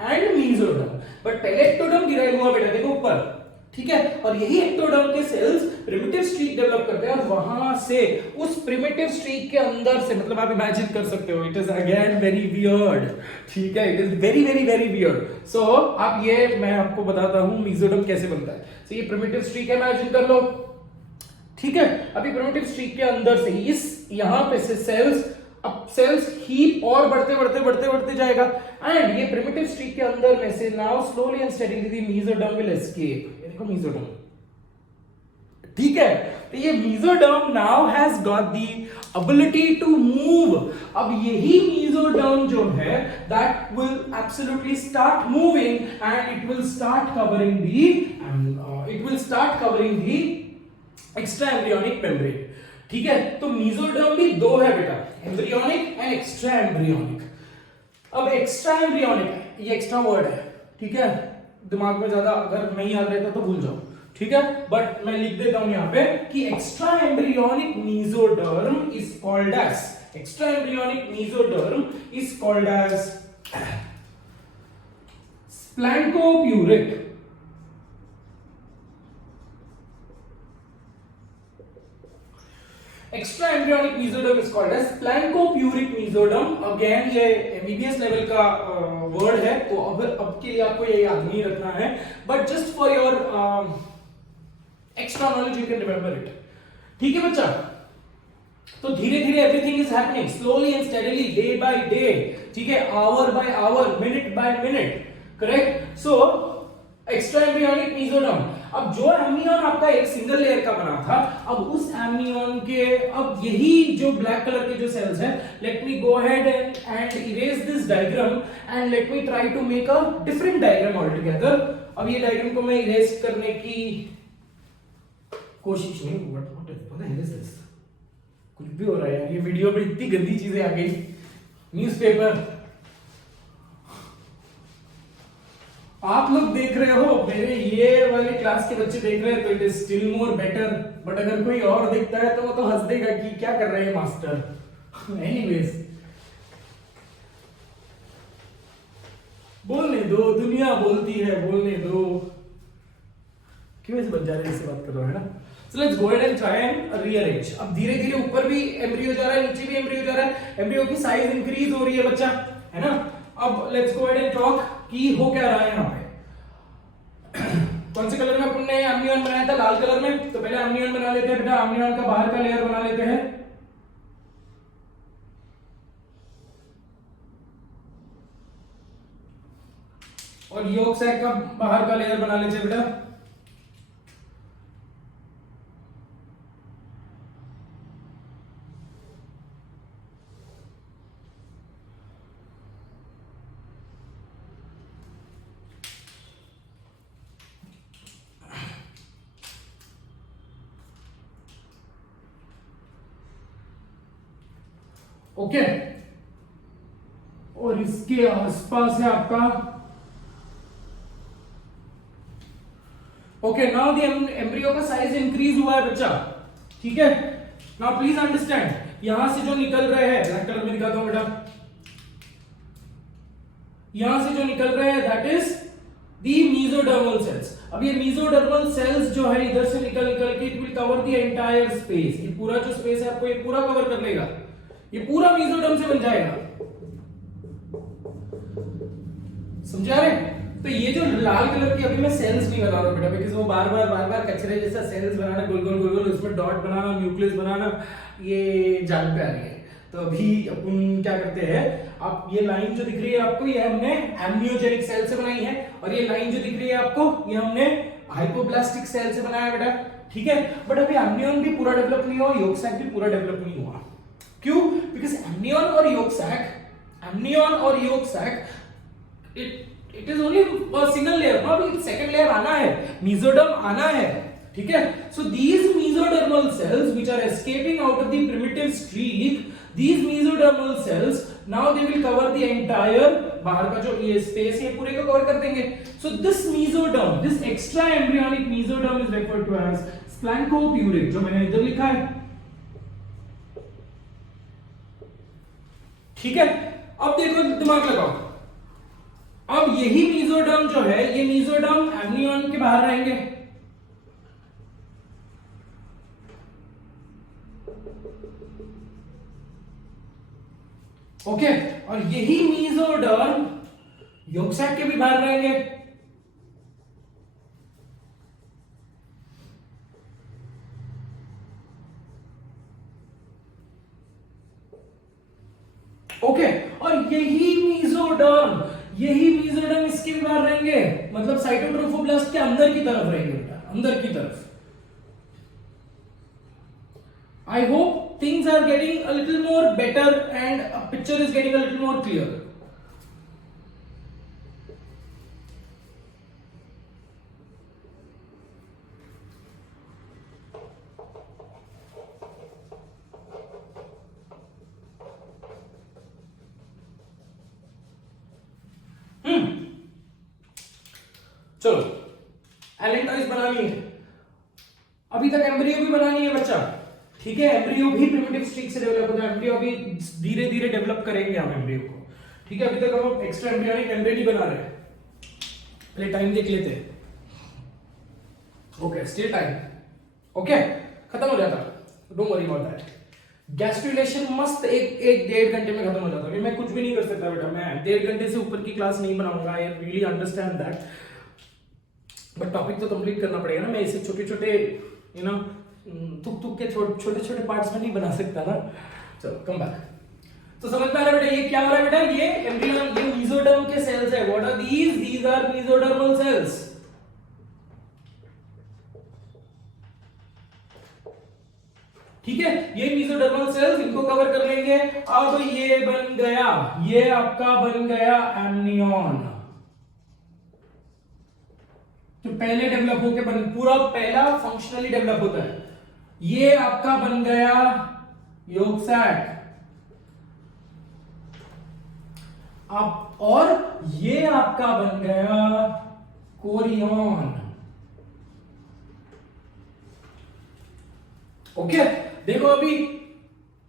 एंड mesoderm, बट पहले एक्टोडर्म डिराइव हुआ बेटा, देखो ऊपर, ठीक है? और यही एक्टोडर्म के सेल्स प्रिमिटिव स्ट्रीक डेवलप करते हैं और वहां से उस प्रिमिटिव स्ट्रीक के अंदर से, मतलब आप इमेजिन कर सकते हो, it is again very weird, ठीक है? It is very very very weird. So आप ये, मैं आपको बताता हूं मेसोडर्म कैसे बनता है। सो ये प्रिमिटिव स्ट्रीक है, इमेजिन कर लो, ठीक है? अभी प्रिमिटिव स्ट्रीक के अंदर से इस यहां पे से सेल्स, अब सेल्स हीप और बढ़ते जाएगा, एंड ये प्रिमिटिव स्ट्रीक के अंदर में से now slowly and steadily the mesoderm will escape. ये देखो मेसोडर्म, ठीक है? तो ये mesoderm now has got the ability to move. अब यही मेसोडर्म जो है that will absolutely start moving and it will start covering the extra embryonic membrane, ठीक है? तो मेसोडर्म भी दो है बेटा, एम्ब्रियोनिक एंड एक्स्ट्रा एम्ब्रियोनिक। अब एक्स्ट्रा एम्ब्रियोनिक, ये एक्स्ट्रा वर्ड है, ठीक है? दिमाग में ज्यादा अगर नहीं याद रहता तो भूल जाओ, ठीक है? बट मैं लिख देता हूं यहां पे कि extra embryonic mesoderm is called as splanchnopleuric. Extra embryonic mesoderm is called as splanchnopleuric mesoderm. Again ये एमबीबीएस लेवल का वर्ड है, तो अब के लिए आपको ये याद नहीं रखना है, but just for your extra knowledge you can remember it, ठीक है बच्चा? तो धीरे धीरे everything is happening slowly and steadily, day by day, ठीक है? Hour by hour, minute by minute, correct? So extra embryonic mesoderm, अब जो एम्नियन आपका एक सिंगल लेयर का बना था, अब उस एम्नियन के, अब यही जो ब्लैक कलर के जो सेल्स हैं, let me go ahead and erase this diagram and let me try to make a different diagram all together. अब ये डायग्राम को मैं इरेज करने की कोशिश नहीं, व्हाट इज दिस, कुछ भी हो रहा है यार, ये वीडियो में इतनी गंदी चीजें आ गई, न्यूज़पेपर आप लोग देख रहे हो, मेरे ये वाले क्लास के बच्चे देख रहे हैं, तो it is still more better, but अगर कोई और देखता है तो वो तो हंस देगा कि क्या कर रहे हैं मास्टर। एनीवेज, बोलने दो, दुनिया बोलती है, बोलने दो, क्यों ऐसे बंजारे जैसे बात कर रहे हो, है ना? So let's go ahead and try and rearrange। अब धीरे धीरे ऊपर भी एम्ब्रियो जा रहा है, नीचे भी एम्ब्रियो जा रहा है, एम्ब्रियो की साइज इंक्रीज हो रही है बच्चा, है ना? अब let's go ahead and talk कि हो क्या रहा है यहाँ पे। कौन से कलर में अपन ने एम्नियन बनाया था? लाल कलर में। तो पहले एम्नियन बना लेते हैं बेटा, एम्नियन का बाहर का लेयर बना लेते हैं। और योग सैक का बाहर का लेयर बना लीजिए बेटा। ओके, और इसके आसपास है आपका। ओके, नाउ द एम्ब्रियो का साइज इंक्रीज हुआ है बच्चा, ठीक है। नाउ प्लीज अंडरस्टैंड, यहां से जो निकल रहे हैं, ब्लैक कलर में दिखाता हूं बेटा, यहां से जो निकल रहे हैं that is the mesodermal cells. अब ये मीजोडर्मल सेल्स जो है इधर से निकल के it will cover the entire space. ये पूरा जो स्पेस है आपको ये पूरा कवर कर लेगा, ये पूरा मीजोडर्म से बन जाएगा, समझा रहे? तो ये जो लाल कलर की अभी मैं सेल्स नहीं बना रहा हूं बेटा, बिकॉज़ वो बार बार कचरे जैसा सेल्स बनाना, गोल गोल उसमें डॉट बनाना, न्यूक्लियस बनाना, ये जान पे आ रही है। तो अभी अपन क्या करते हैं, आप ये लाइन जो दिख रही है आपको, ये हमने एम्नियोजेनिक सेल से बनाई है, और ये लाइन जो दिख रही है आपको, ये हमने हाइपोप्लास्टिक सेल से बनाया बेटा, ठीक है। बट अभी एम्नियन भी पूरा डेवलप नहीं हुआ, योग सैक भी पूरा डेवलप नहीं हुआ। क्यों? बिकॉज एम्नियन और yolk sac it is only single layer, ना अभी सेकंड लेयर आना है, मीजोडर्म आना है, ठीक है। So these mesodermal cells which are escaping out of the primitive streak, these mesodermal cells now they will cover the entire बाहर का जो ये स्पेस है पूरे को कवर कर देंगे। so this mesoderm, this extra embryonic mesoderm is referred to as sclancopuric, जो मैंने इधर लिखा है, ठीक है। अब देखो, दिमाग लगाओ, अब यही मीजोडर्म जो है, ये मीजोडर्म एम्नियन के बाहर रहेंगे, ओके, और यही मीजोडर्म योग सैक के भी बाहर रहेंगे, ओके, और यही मीजोडर्म इसके भी बाहर रहेंगे, मतलब साइटोट्रोफोब्लास्ट के अंदर की तरफ रहेंगे बेटा, अंदर की तरफ। I hope things are getting a little more better and a picture is getting a little more clear. चलो, एलेंटाइज बनानी है, अभी तक एम्ब्रियो भी बनानी है बच्चा, ठीक है। एम्ब्रियो भी प्रिमिटिव स्ट्रीक से डेवलप होता है, एम्ब्रियो अभी धीरे धीरे डेवलप करेंगे हम एम्ब्रियो को, ठीक है। अभी तक हम एक्स्ट्रा एम्ब्रियोनिक एम्ब्रियो बना रहे हैं, पहले टाइम देख लेते हैं, ओके, स्टिल टाइम, ओके, खत्म हो जाता, don't worry about that. Gastrulation मस्त एक 1.5 घंटे में खत्म हो जाता है, मैं कुछ भी नहीं कर सकता बेटा, मैं 1.5 घंटे से ऊपर की क्लास नहीं बनाऊंगा, I really understand that, but topic तो कंप्लीट करना पड़ेगा ना, मैं इसे छोटे छोटे यू नो तुक के छोटे छोटे पार्ट्स में नहीं बना सकता ना। चलो कम बैक, तो समझ में आ रहा है बेटा, ये क्या हो रहा है बेटा, ये एम्ब्रियन, ये मीजोडर्म के सेल्स है। What are these are mesodermal cells, ठीक है। ये मीजोडर्मल सेल्स, इनको कवर कर लेंगे। अब ये बन गया, ये आपका बन गया एम्नियन, तो पहले डेवलप होके पूरा पहला फंक्शनली डेवलप होता है। ये आपका बन गया योग सैक, आप, और ये आपका बन गया कोरियन, ओके। देखो अभी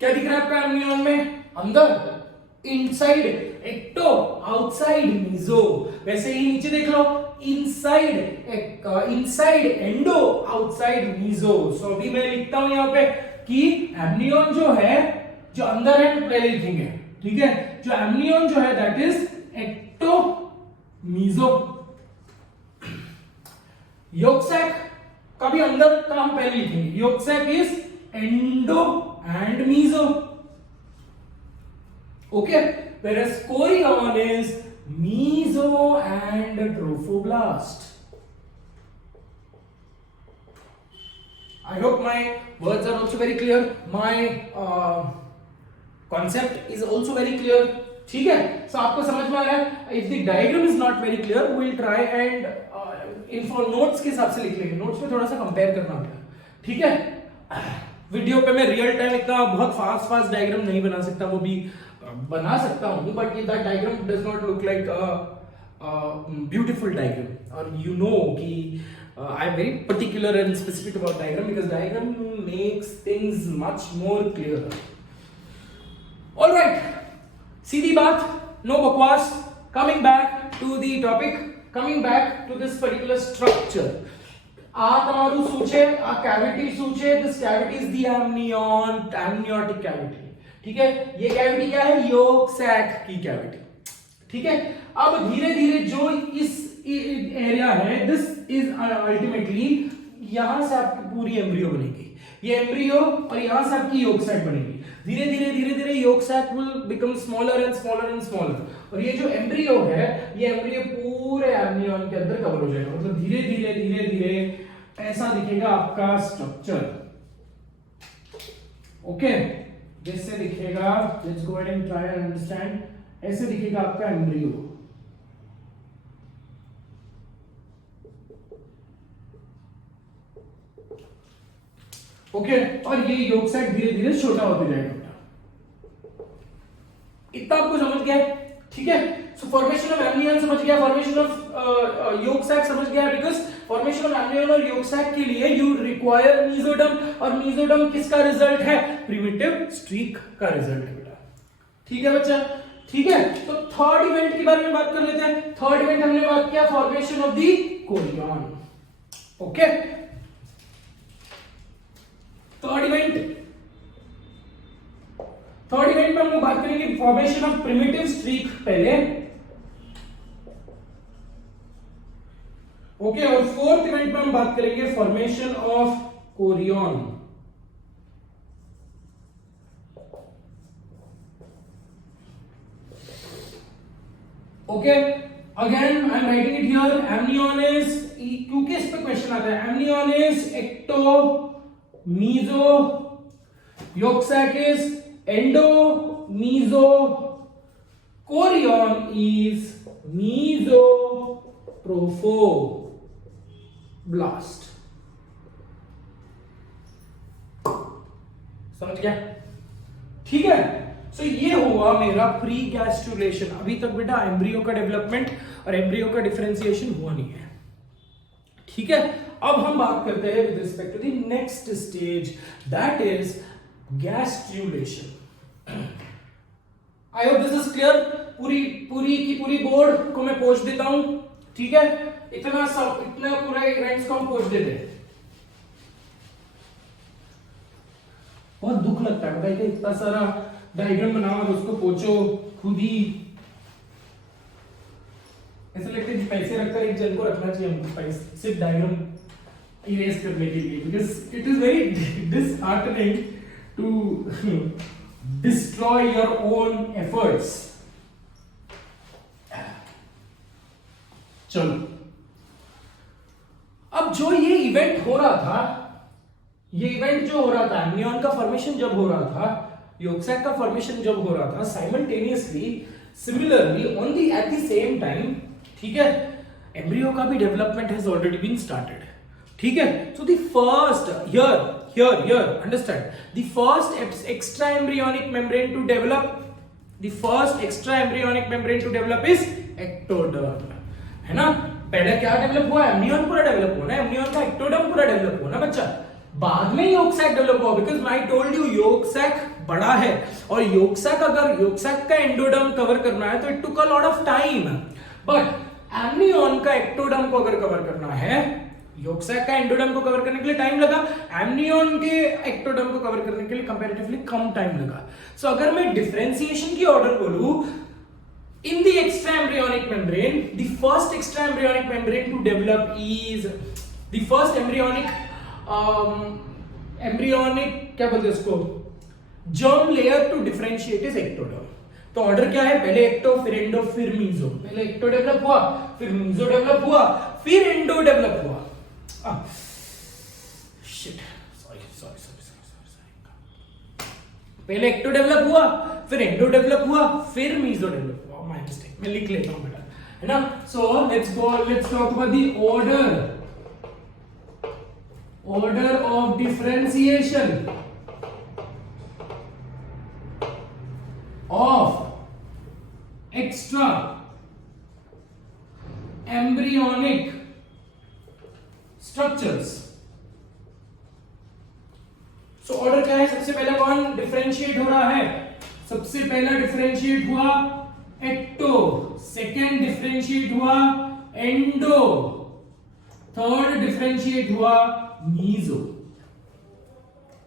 क्या दिख रहा है आपका एम्नियन में, अंदर इनसाइड एक्टो, आउटसाइड मीजो, वैसे ही नीचे देख लो, इनसाइड एंडो, आउटसाइड मीजो। सो अभी मैं लिखता हूं यहां पे कि एम्नियन जो है, जो अंदर है पहले लिखेंगे, ठीक है। जो एम्नियन जो है that is ecto meso. Yolk sac का भी अंदर का हम पहले लिखेंगे, yolk sac is endo and meso, okay, whereas chorion is meso and trophoblast. I hope my words are also very clear. My concept is also very clear. ठीक है, so आपको समझ में आ रहा है. If the diagram is not very clear, we will try and info notes के हिसाब से लिख लेंगे. नोट्स में थोड़ा सा कंपेयर करना होगा. ठीक है, वीडियो पे मैं रियल टाइम इतना बहुत फास्ट डायग्राम नहीं बना सकता, वो भी बना सकता हूँ, but that diagram does not look like beautiful diagram. और यू नो कि I am very particular and specific about diagram because diagram makes things much more clear. All right, सीधी बात, no bakwas. Coming back to the topic, coming back to this particular structure. તમારું શું છે? આ cavity શું છે? This cavity is the amniotic cavity. ठीक है, ये cavity क्या है? yolk sac की cavity. ठीक है, अब धीरे धीरे जो इस एरिया है, दिस इज अल्टीमेटली, यहां से आपकी पूरी एम्ब्रियो बनेगी. ये एम्ब्रियो और यहां से आपकी yolk sac बनेगी. धीरे धीरे yolk sac will become smaller and smaller and smaller. और ये जो एम्ब्रियो है, ये एम्ब्रियो पूरे एमनियन के अंदर कवर हो जाएगा. मतलब धीरे धीरे ऐसा दिखेगा आपका स्ट्रक्चर. ओके, जैसे दिखेगा, let's go ahead and try and understand. ऐसे दिखेगा आपका एम्ब्रियो. ओके, और ये yolk sac धीरे धीरे छोटा होते जाएगा. इतना आपको समझ गया? ठीक है, सो फॉर्मेशन ऑफ एमनियन समझ गया, फॉर्मेशन ऑफ yolk sac समझ गया. बिकॉज फॉर्मेशन ऑफ एमनियन और yolk sac के लिए यू रिक्वायर मीजोडर्म, और मीजोडर्म किसका रिजल्ट है? प्रिमिटिव स्ट्रीक का रिजल्ट है बेटा. ठीक है बच्चा, ठीक है. तो थर्ड इवेंट के बारे में बात कर लेते हैं. थर्ड इवेंट हमने बात किया formation of the chorion. Okay, third event में हम लोग बात करेंगे फॉर्मेशन ऑफ प्रिमिटिव स्ट्रीक पहले. ओके, और फोर्थ इवेंट में हम बात करेंगे formation of chorion. Okay, again I am writing it here. Amnion is, क्योंकि इस पे क्वेश्चन आता है, amnion is ecto, meso, yolk sac is endo, meso, chorion is meso, trophoblast. समझ गया? ठीक है, सो ये हुआ मेरा प्री गैस्ट्रुलेशन. अभी तक बेटा एम्ब्रियो का डेवलपमेंट और एम्ब्रियो का डिफरेंशिएशन हुआ नहीं है. ठीक है, अब हम बात करते हैं with respect to the next stage, that is gastrulation. I hope this is clear. पूरी की पूरी बोर्ड को मैं पोंछ देता हूं. ठीक है, इतना पूरा इवेंट्स को हम पोंछ देते हैं. बहुत दुख लगता है बताइए, इतना सारा डायग्राम बनाओ और उसको पोंछो खुद ही. ऐसा लगता है पैसे रखकर एक जन को रखना चाहिए हमको सिर्फ डायग्राम इरेज करने के लिए, because it is very disheartening to destroy your own efforts. चलो, अब जो ये इवेंट हो रहा था, ये इवेंट जो हो रहा था, एमनियन का फॉर्मेशन जब हो रहा था, yolk sac का फॉर्मेशन जब हो रहा था, simultaneously similarly on the at the same time, ठीक है, एम्ब्रियो का भी development has already been started. ठीक है, so the first here understand, the first extra embryonic membrane to develop is ectoderm. है ना? पहले क्या डेवलप हुआ? एमनियन पूरा डेवलप हुआ ना, एमनियन का एक्टोडर्म पूरा डेवलप हुआ ना बच्चा. बाद में yolk sac डेवलप हुआ, because I told you yolk sac बड़ा है, और yolk sac का एंडोडर्म कवर करना है तो it took a lot of time. But amnion का एक्टोडर्म को अगर कवर करना है, yolk sac का एंडोडर्म को कवर करने के लिए टाइम लगा, एमनियन के एक्टोडर्म को कवर करने के लिए कंपैरेटिवली कम टाइम लगा. सो अगर मैं डिफरेंशिएशन की ऑर्डर बोलूं, in the extra embryonic membrane, the first extra embryonic membrane to develop is the first embryonic क्या बोलते हैं उसको, germ layer to differentiate is ectoderm. तो ऑर्डर क्या है, पहले एक्टो फिर एंडो फिर मीजो, पहले एक्टो डेवलप हुआ फिर मीजो डेवलप हुआ फिर एंडो डेवलप हुआ। Shit, sorry sorry sorry sorry, पहले एक्टो डेवलप हुआ फिर एंडो डेवलप हुआ फिर मीजो डेवलप हुआ। माय मिस्टेक, मैं लिख लेता हूं बेटा, है ना। So let's talk about the order of differentiation of extra embryonic structures। So order क्या है, सबसे पहले कौन डिफरेंशिएट हो रहा है, सबसे पहला डिफरेंशिएट हुआ एक्टो, सेकेंड डिफरेंशिएट हुआ एंडो, थर्ड डिफरेंशिएट हुआ meso.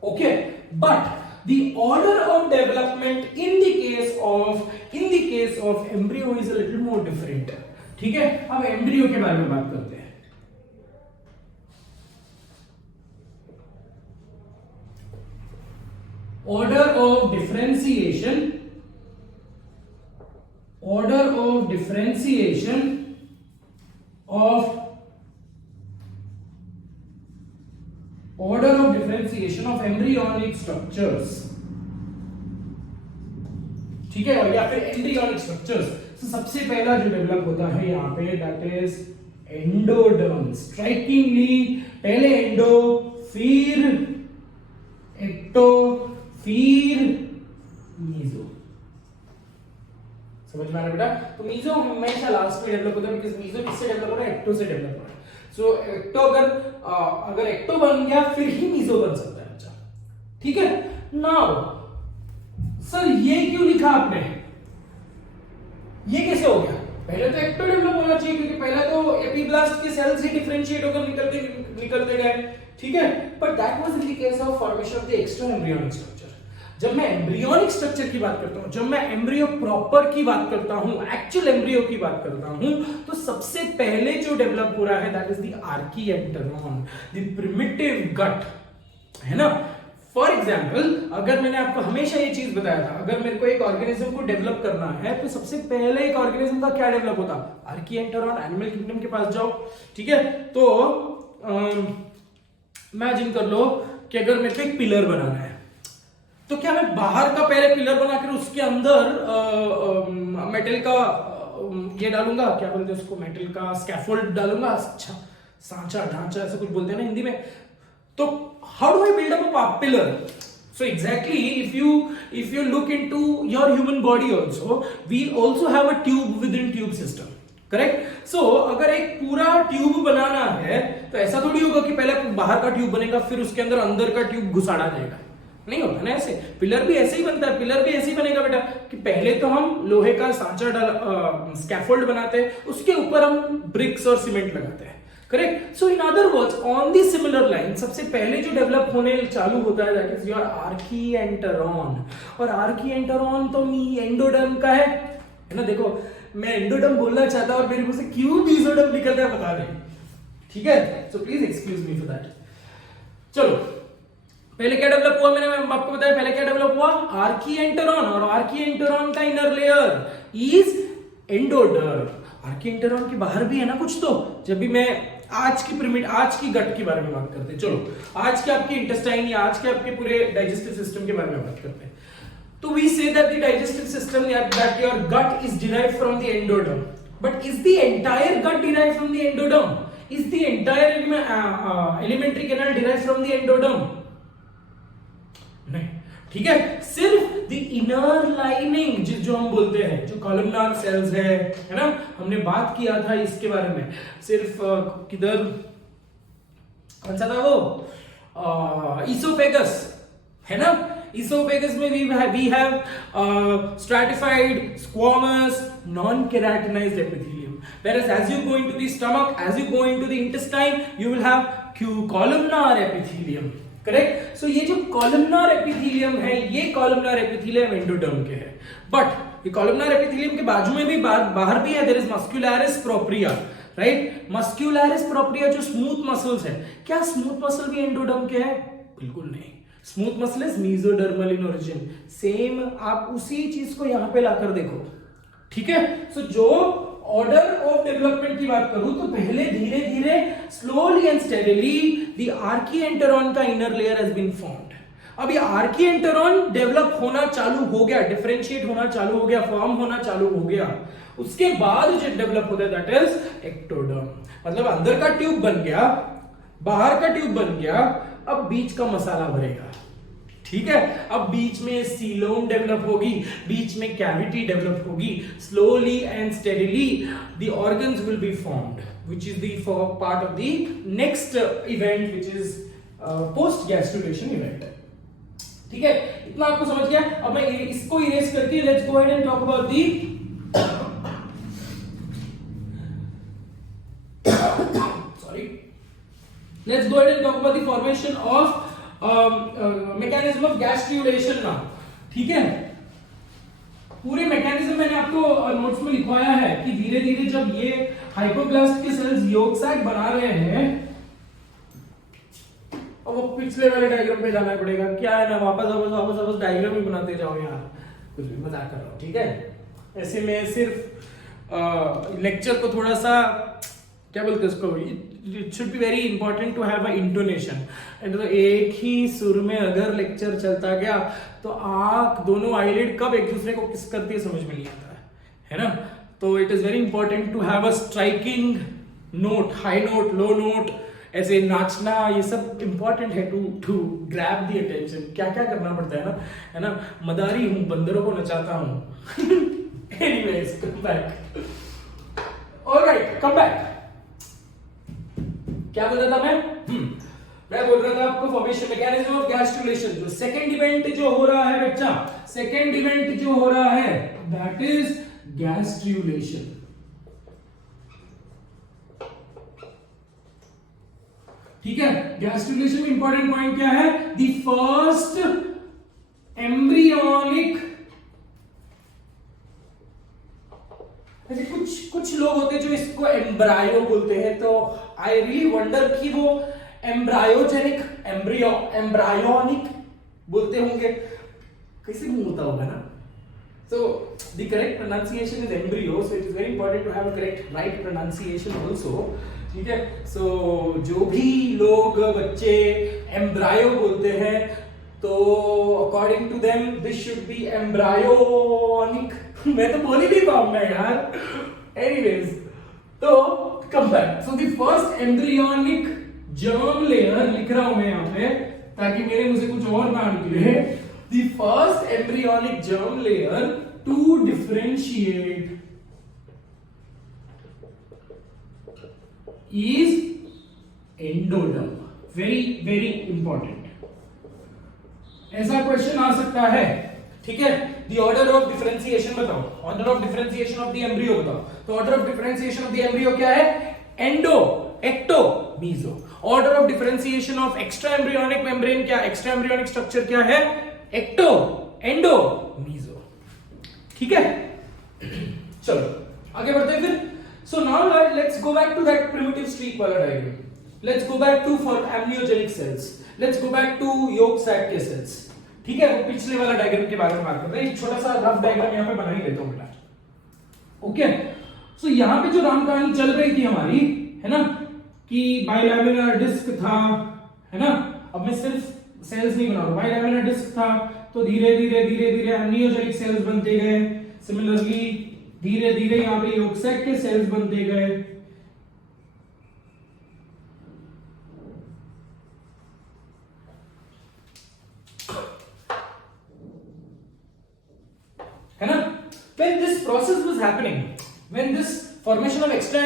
Okay, but the order of development in the case of embryo is a little more different। ठीक है, अब एम्ब्रियो के बारे में बात करते हैं। order of differentiation of embryonic structures, ठीक है, और या फिर एम्ब्रियोनिक स्ट्रक्चर्स। तो सबसे पहला जो डेवलप होता है यहां पे, दैट इज एंडोडर्म। स्ट्राइकिंगली पहले एंडो फिर एक्टो फिर मीजो। समझ में आ रहा है बेटा। तो मीजो हमेशा लास्ट में डेवलप होता है, बिकॉज़ मीजो किससे डेवलप हो रहा है, एक्टो से डेवलप हो रहा है। सो एक्टो अगर एक्टो बन गया फिर ही मीजो बन सकता है बच्चा। ठीक है, नाउ सर ये क्यों लिखा आपने, ये कैसे हो गया? पहले तो एक्टो डेवलप होना चाहिए, क्योंकि पहले तो एपिब्लास्ट के सेल्स ही डिफरेंशिएट होकर निकलते गए। ठीक है, but that was in the case of formation of the extra embryonic structure. जब मैं एम्ब्रियोनिक स्ट्रक्चर की बात करता हूं, जब मैं एम्ब्रियो प्रॉपर की बात करता हूं, एक्चुअल एम्ब्रियो की बात करता हूं, तो सबसे पहले जो डेवलप हो रहा है that is the archenteron, the primitive gut, है ना। फॉर एग्जाम्पल, अगर मैंने आपको हमेशा ये चीज बताया था, अगर मेरे को एक ऑर्गेनिज्म को डेवलप करना है तो सबसे पहले एक ऑर्गेनिज्म का क्या डेवलप होता, आर्किएंटेरॉन। एनिमल किंगडम के पास जाओ, ठीक है, तो इमेजिन कर लो कि अगर मेरे को एक पिलर बनाना है, तो क्या मैं बाहर का पहले पिलर बनाकर उसके अंदर मेटल का ये डालूंगा, क्या बोलते हैं उसको, मेटल का स्कैफोल्ड डालूंगा, अच्छा सांचा ढांचा ऐसा कुछ बोलते हैं ना हिंदी में। तो how do I build up a pillar? So exactly, if you look into your human body also, we also have a tube within tube system, correct? So अगर एक पूरा ट्यूब बनाना है तो ऐसा थोड़ी होगा कि पहले बाहर का ट्यूब बनेगा फिर उसके अंदर का ट्यूब घुसाड़ा जाएगा, नहीं होगा ना ऐसे। पिलर भी ऐसे ही बनता है, पिलर भी ऐसे ही बनेगा बेटा, कि पहले तो हम लोहे का सांचा स्कैफोल्ड बनाते हैं, उसके ऊपर हम ब्रिक्स और सीमेंट लगाते हैं, correct. So in other words, on the similar line, सबसे पहले जो डेवलप होने चालू होता है दैट इज योर आर्किएंटेरॉन। और आर्किएंटेरॉन तो एंडोडर्म का है ना। देखो मैं एंडोडर्म बोलना चाहता और मेरे मुंह से क्यों मीजोडर्म निकलता है बता दें, ठीक है। So please excuse me for that. चलो पहले क्या डेवलप हुआ, मैंने आपको बताया पहले क्या डेवलप हुआ, आर्किएंटेरॉन। और आर्किएंटेरॉन का इनर लेयर इज एंडोडर्म। आर्किएंटेरॉन के बाहर भी है ना कुछ, तो जब भी मैं आज की गट के बारे में बात करते हैं, चलो आज के आपके इंटेस्टाइन या आज के आपके पूरे डाइजेस्टिव सिस्टम के बारे में बात करते हैं, तो we say that the digestive system that your gut is derived from the endoderm. But is the entire gut derived from the endoderm? Is the entire alimentary canal derived from the endoderm? नहीं, ठीक है। सिर्फ the inner lining जो हम बोलते हैं, जो columnar sales है ना, हमने बात किया था इसके बारे में। सिर्फ किधर कौन सा था वो, इसोफेगस है ना। इसोफेगस में we have stratified squamous non keratinised epithelium, whereas as you go into the stomach, as you go into the intestine, you will have columnar epithelium, correct. So ये जो कॉलमनार एपिथेलियम है, ये columnar epithelium endoderm के है। But ये columnar epithelium के बाजू में भी बाहर भी है, there is muscularis propria, right. Muscularis propria जो स्मूथ मसल्स है, क्या स्मूथ मसल भी एंडोडर्म के है? बिल्कुल नहीं। Smooth muscle is mesodermal in origin. Same आप उसी चीज को यहां पे लाकर देखो, ठीक है। सो जो ऑर्डर ऑफ डेवलपमेंट की बात करूं तो पहले धीरे धीरे slowly and steadily the archenteron का inner layer has been formed. अब ये आर्किएंटेरॉन डेवलप होना चालू हो गया, डिफरेंशिएट होना चालू हो गया, फॉर्म होना चालू हो गया। उसके बाद जो डेवलप होता है दैट इज एक्टोडर्म। मतलब अंदर का ट्यूब बन गया, बाहर का ट्यूब बन गया, अब बीच का मसाला भरेगा, ठीक है। अब बीच में सीलोम डेवलप होगी, बीच में कैविटी डेवलप होगी। Slowly and steadily the organs will be formed, which is the part of the next event which is post gastrulation event, ठीक है। इतना आपको समझ गया। अब मैं इसको इरेज करके let's go ahead and talk about the sorry let's go ahead and talk about the formation of mechanism of gastrulation now, ठीक है। पूरे मैकेनिज्म मैंने आपको नोट्स में लिखवाया है कि धीरे धीरे जब ये हाइपोब्लास्ट के सेल्स यॉर्क सैक बना रहे हैं, और वो पिछले वाले डायग्राम पे जाना पड़ेगा, क्या है ना, वापस डायग्राम ही बनाते जाओ यार, कुछ भी मजाक कर रहा हूं, ठीक है। ऐसे में सिर्फ लेक्चर को थोड़ा सा क्या बोलते हैं उसको, it should be very important to have a intonation. तो एक ही सुर में अगर लेक्चर चलता गया तो आंख दोनों आईलिड कब एक दूसरे को किस करती है समझ में नहीं आता है ना। तो it is very important to have a striking note, high note, low note, ऐसे नाचना, ये सब इंपॉर्टेंट है टू ग्रैब द अटेंशन। क्या क्या करना पड़ता है ना, मदारी हूं, बंदरों को नचाता हूं। Anyways come back, alright come back. क्या बोल रहा था मैं बोल रहा था आपको फॉर्मेशन मैकेनिज्म ऑफ गैस्ट्रुलेशन। जो सेकंड इवेंट जो हो रहा है बच्चा, सेकंड इवेंट जो हो रहा है दैट इज गैस्ट्रुलेशन, ठीक है। गैस्ट्रुलेशन में इंपॉर्टेंट पॉइंट क्या है, द फर्स्ट एम्ब्रियोनिक, ऐसे कुछ लोग होते हैं जो इसको एम्ब्रायो बोलते हैं, तो आई रियली वंडर कि वो एम्ब्रायोजेनिक, एम्ब्रायोनिक बोलते होंगे, कैसे मुंह होता होगा ना। So the correct pronunciation is embryo, so it is very important to have a correct right pronunciation also, ठीक है। So जो भी लोग बच्चे एम्ब्रायो बोलते हैं तो according to them this should be embryonic। मैं तो बोल ही नहीं पाऊंगा यार। Anyways, तो come back. So the first embryonic germ layer लिख रहा हूं मैं यहाँ पे ताकि मेरे मुंह से कुछ और ना निकले। The first embryonic germ layer to differentiate is endoderm. Very very important. ऐसा क्वेश्चन आ सकता है, ठीक है। The order of differentiation बताओ, order of differentiation of the embryo बताओ। तो order of differentiation of the embryo क्या है, endo, ecto, meso। Order of differentiation of extra embryonic membrane क्या, extra embryonic structure क्या है, ecto, endo, meso, ठीक है। चलो आगे बढ़ते हैं फिर। So now let's go back to that primitive streak वाला diagram. Let's go back to for amniogenic cells. Let's go back to yolk sac के cells, ठीक है। वो पिछले वाला डायग्राम के बारे में बात करते हैं। एक छोटा सा रफ डायग्राम यहाँ पे बना ही देता हूँ बेटा, ओके। सो यहाँ पे जो राम कहानी चल रही थी हमारी, है ना, कि बाइलैमिनर डिस्क था, है ना। अब मैं सिर्फ सेल्स नहीं बना रहा हूं, बाइलैमिनर डिस्क था तो धीरे धीरे धीरे धीरे एम्नियोजेनिक सेल्स बनते गए। सिमिलरली धीरे धीरे यहाँ पे यॉर्क सैक के सेल्स बनते गए, है ना। When this process was happening, when this formation of extra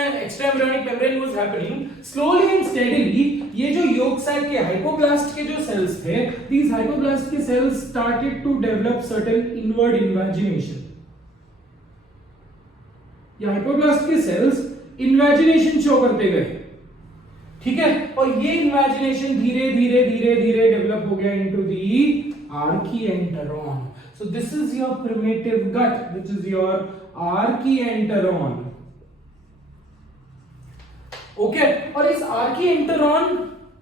embryonic membrane was happening, slowly and steadily ये जो yolk sac के hypoblast के जो cells थे, these hypoblast के cells started to develop certain inward invagination। ये hypoblast के cells invagination show करते गए, ठीक है। और ये invagination धीरे धीरे धीरे धीरे डेवलप हो गया into the archienteron। So this is your primitive gut, which is your archienteron, okay. और इस आर्किएंटेरॉन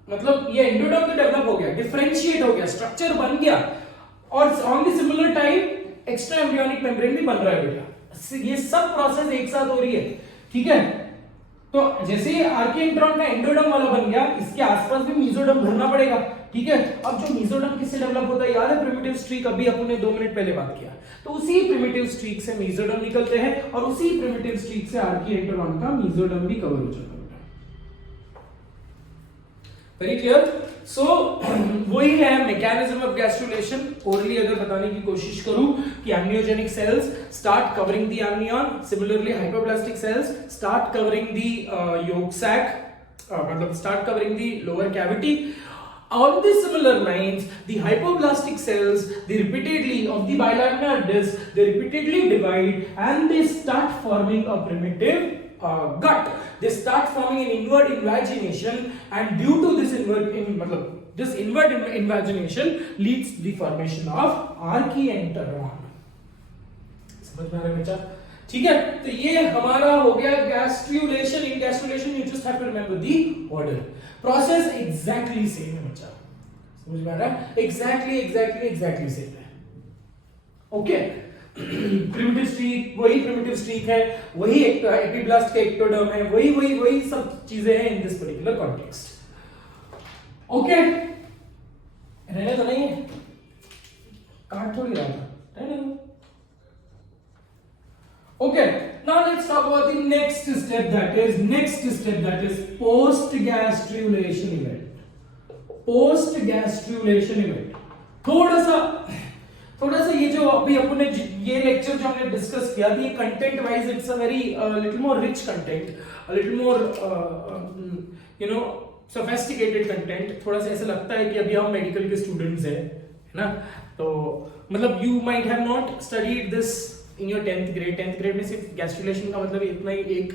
मतलब ये एंडोडर्म तो डेवलप हो गया, डिफरेंशिएट हो गया, स्ट्रक्चर बन गया, और on the similar time extra embryonic membrane भी बन रहा है बेटा। ये सब प्रोसेस एक साथ हो रही है, ठीक है। तो जैसे ही आर्किएंड्रॉन का एंडोडर्म वाला बन गया, इसके आसपास भी मेसोडर्म भरना पड़ेगा, ठीक है। अब जो मेसोडर्म किससे डेवलप होता है, याद है प्रिमिटिव स्ट्रीक, अभी अपन ने 2 मिनट पहले बात किया। तो उसी प्रिमिटिव स्ट्रीक से मेसोडर्म निकलते हैं और उसी प्रिमिटिव स्ट्रीक से आर्किएंड्रॉन का मेसोडर्म भी कवर हो जाता है। Very clear. सो वही है मैकेनिज्म ऑफ गैस्ट्रुलेशन। ओरली अगर बताने की कोशिश करूं कि amniogenic cells start covering the amnion, similarly hypoblastic cells start covering the yolk sac, मतलब start covering the lower cavity. On the similar lines, the hypoplastic cells, they repeatedly of the bilaminar disc, they repeatedly divide and they start forming a primitive gut. They start forming an inward invagination, and due to this inward invagination leads the formation of archienteron. समझ में आ रहा है बच्चा? ठीक है, तो ये हमारा हो गया gastrulation. In gastrulation you just have to remember the order. Process exactly same है बच्चा, समझ में आ रहा है? एग्जैक्टली सेम है। ओके, प्रिमिटिव स्ट्रीक वही प्रिमिटिव स्ट्रीक है, वही एपिब्लास्ट का एक्टोडर्म है, वही सब चीजें हैं in this particular context. Okay, रहने तो नहीं है, काट थोड़ी रहा था, रहने दो। Okay, now let's talk about the next step, that is post-gastrulation event. Post-gastrulation event. थोड़ा सा ये जो अभी अपन ने ये लेक्चर जो हमने डिस्कस किया, ये content wise it's a very little more rich content, little more sophisticated content. थोड़ा सा ऐसा लगता है कि अभी हम मेडिकल के स्टूडेंट्स हैं, है ना। तो मतलब you might have not studied this in your 10th grade में सिर्फ गैस्ट्रुलेशन का मतलब इतना ही, एक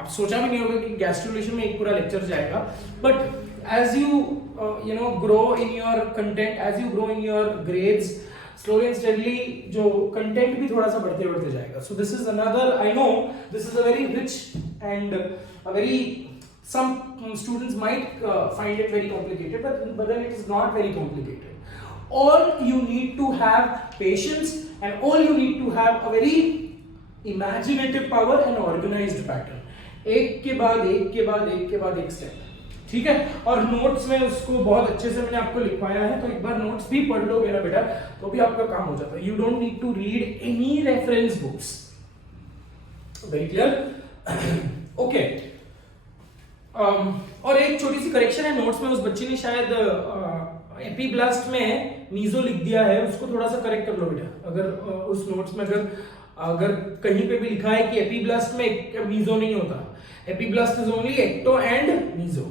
आप सोचा भी नहीं होगा कि गैस्ट्रुलेशन में एक पूरा लेक्चर जाएगा। But as you grow in your content, as you grow in your grades, slowly and steadily जो कंटेंट भी थोड़ा सा बढ़ते जाएगा। So this is another, I know this is a very rich and a very, some students might find it very complicated, but then it is not very complicated. All you need to have patience, and all you need to have a very imaginative power and organized pattern. एक के बाद एक step, ठीक है। और notes में उसको बहुत अच्छे से मैंने आपको लिखवाया है, तो एक बार नोट्स भी पढ़ लो मेरा बेटा, तो भी आपका काम हो जाता है। You don't need to read any reference books. Very clear? Okay. और एक छोटी सी करेक्शन है नोट्स में, उस बच्चे ने शायद एपीब्लास्ट में मीजो लिख दिया है, उसको थोड़ा सा करेक्ट कर लो बेटा। अगर उस नोट्स में अगर कहीं पे भी लिखा है कि एपीब्लास्ट में मीजो नहीं होता, epiblast is only ecto and meso,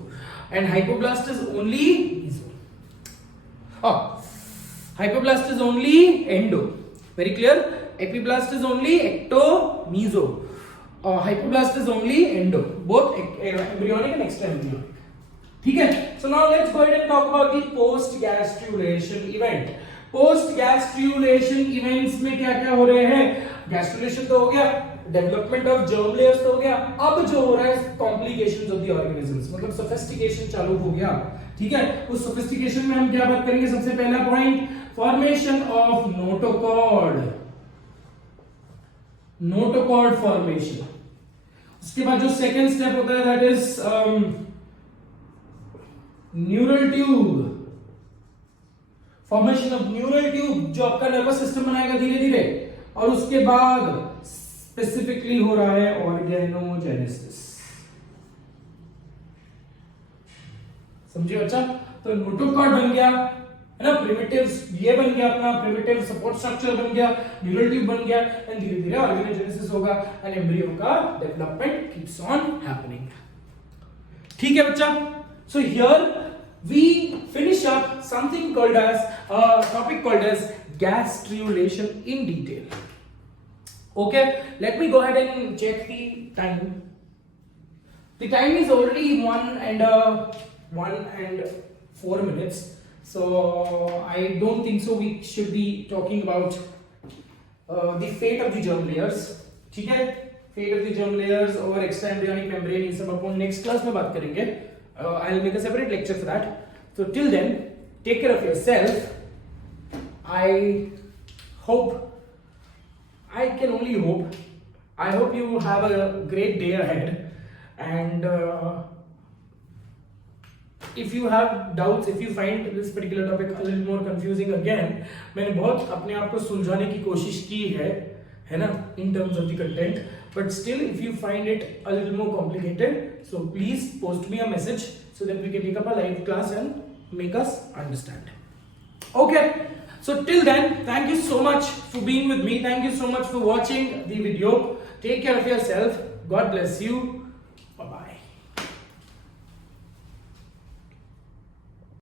and hypoblast is only meso, hypoblast is only endo. Very clear? Epiblast is only ecto meso, hypoblast is only endo, both embryonic and extra embryonic. ठीक है, so now let's go ahead and talk about the post gastrulation event. Post gastrulation events में क्या क्या हो रहे हैं? Gastrulation तो हो गया, डेवलपमेंट ऑफ जर्म लेयर्स तो हो गया, अब जो हो रहा है कॉम्प्लिकेशंस ऑफ द ऑर्गेनिजम्स, मतलब सोफिस्टिकेशन चालू हो गया। ठीक है, उस सोफिस्टिकेशन में हम क्या बात करेंगे? सबसे पहला point, formation of notochord, notochord formation. उसके बाद जो सेकंड स्टेप होता है that is neural tube, formation of neural tube जो आपका नर्वस सिस्टम बनाएगा धीरे धीरे। और उसके बाद स्पेसिफिकली हो रहा है ऑर्गेनोजेनेसिस। समझिए बच्चा? तो नोटोकॉर्ड बन गया, है ना, प्रिमिटिव ये बन गया, अपना प्रिमिटिव सपोर्ट स्ट्रक्चर बन गया, न्यूरल ट्यूब बन गया, एंड धीरे धीरे ऑर्गेनोजेनेसिस होगा एंड एम्ब्रियो का डेवलपमेंट कीप्स ऑन हैपनिंग। ठीक है बच्चा? So here we finish up something called as topic called as gastrulation in detail. Okay, let me go ahead and check the time. The time is already 1 and 4 minutes. So I don't think so we should be talking about the fate of the germ layers. ठीक है, fate of the germ layers और extra embryonic membrane, ये सब अपन next class में बात करेंगे। I'll make a separate lecture for that. So till then, take care of yourself. I can only hope. I hope you have a great day ahead. And if you have doubts, if you find this particular topic a little more confusing again, मैंने बहुत अपने आप को सुलझाने की कोशिश की है ना, in terms of the content. But still, if you find it a little more complicated, so please post me a message so that we can take up a live class and make us understand. Okay. So till then, thank you so much for being with me. Thank you so much for watching the video. Take care of yourself. God bless you. Bye-bye.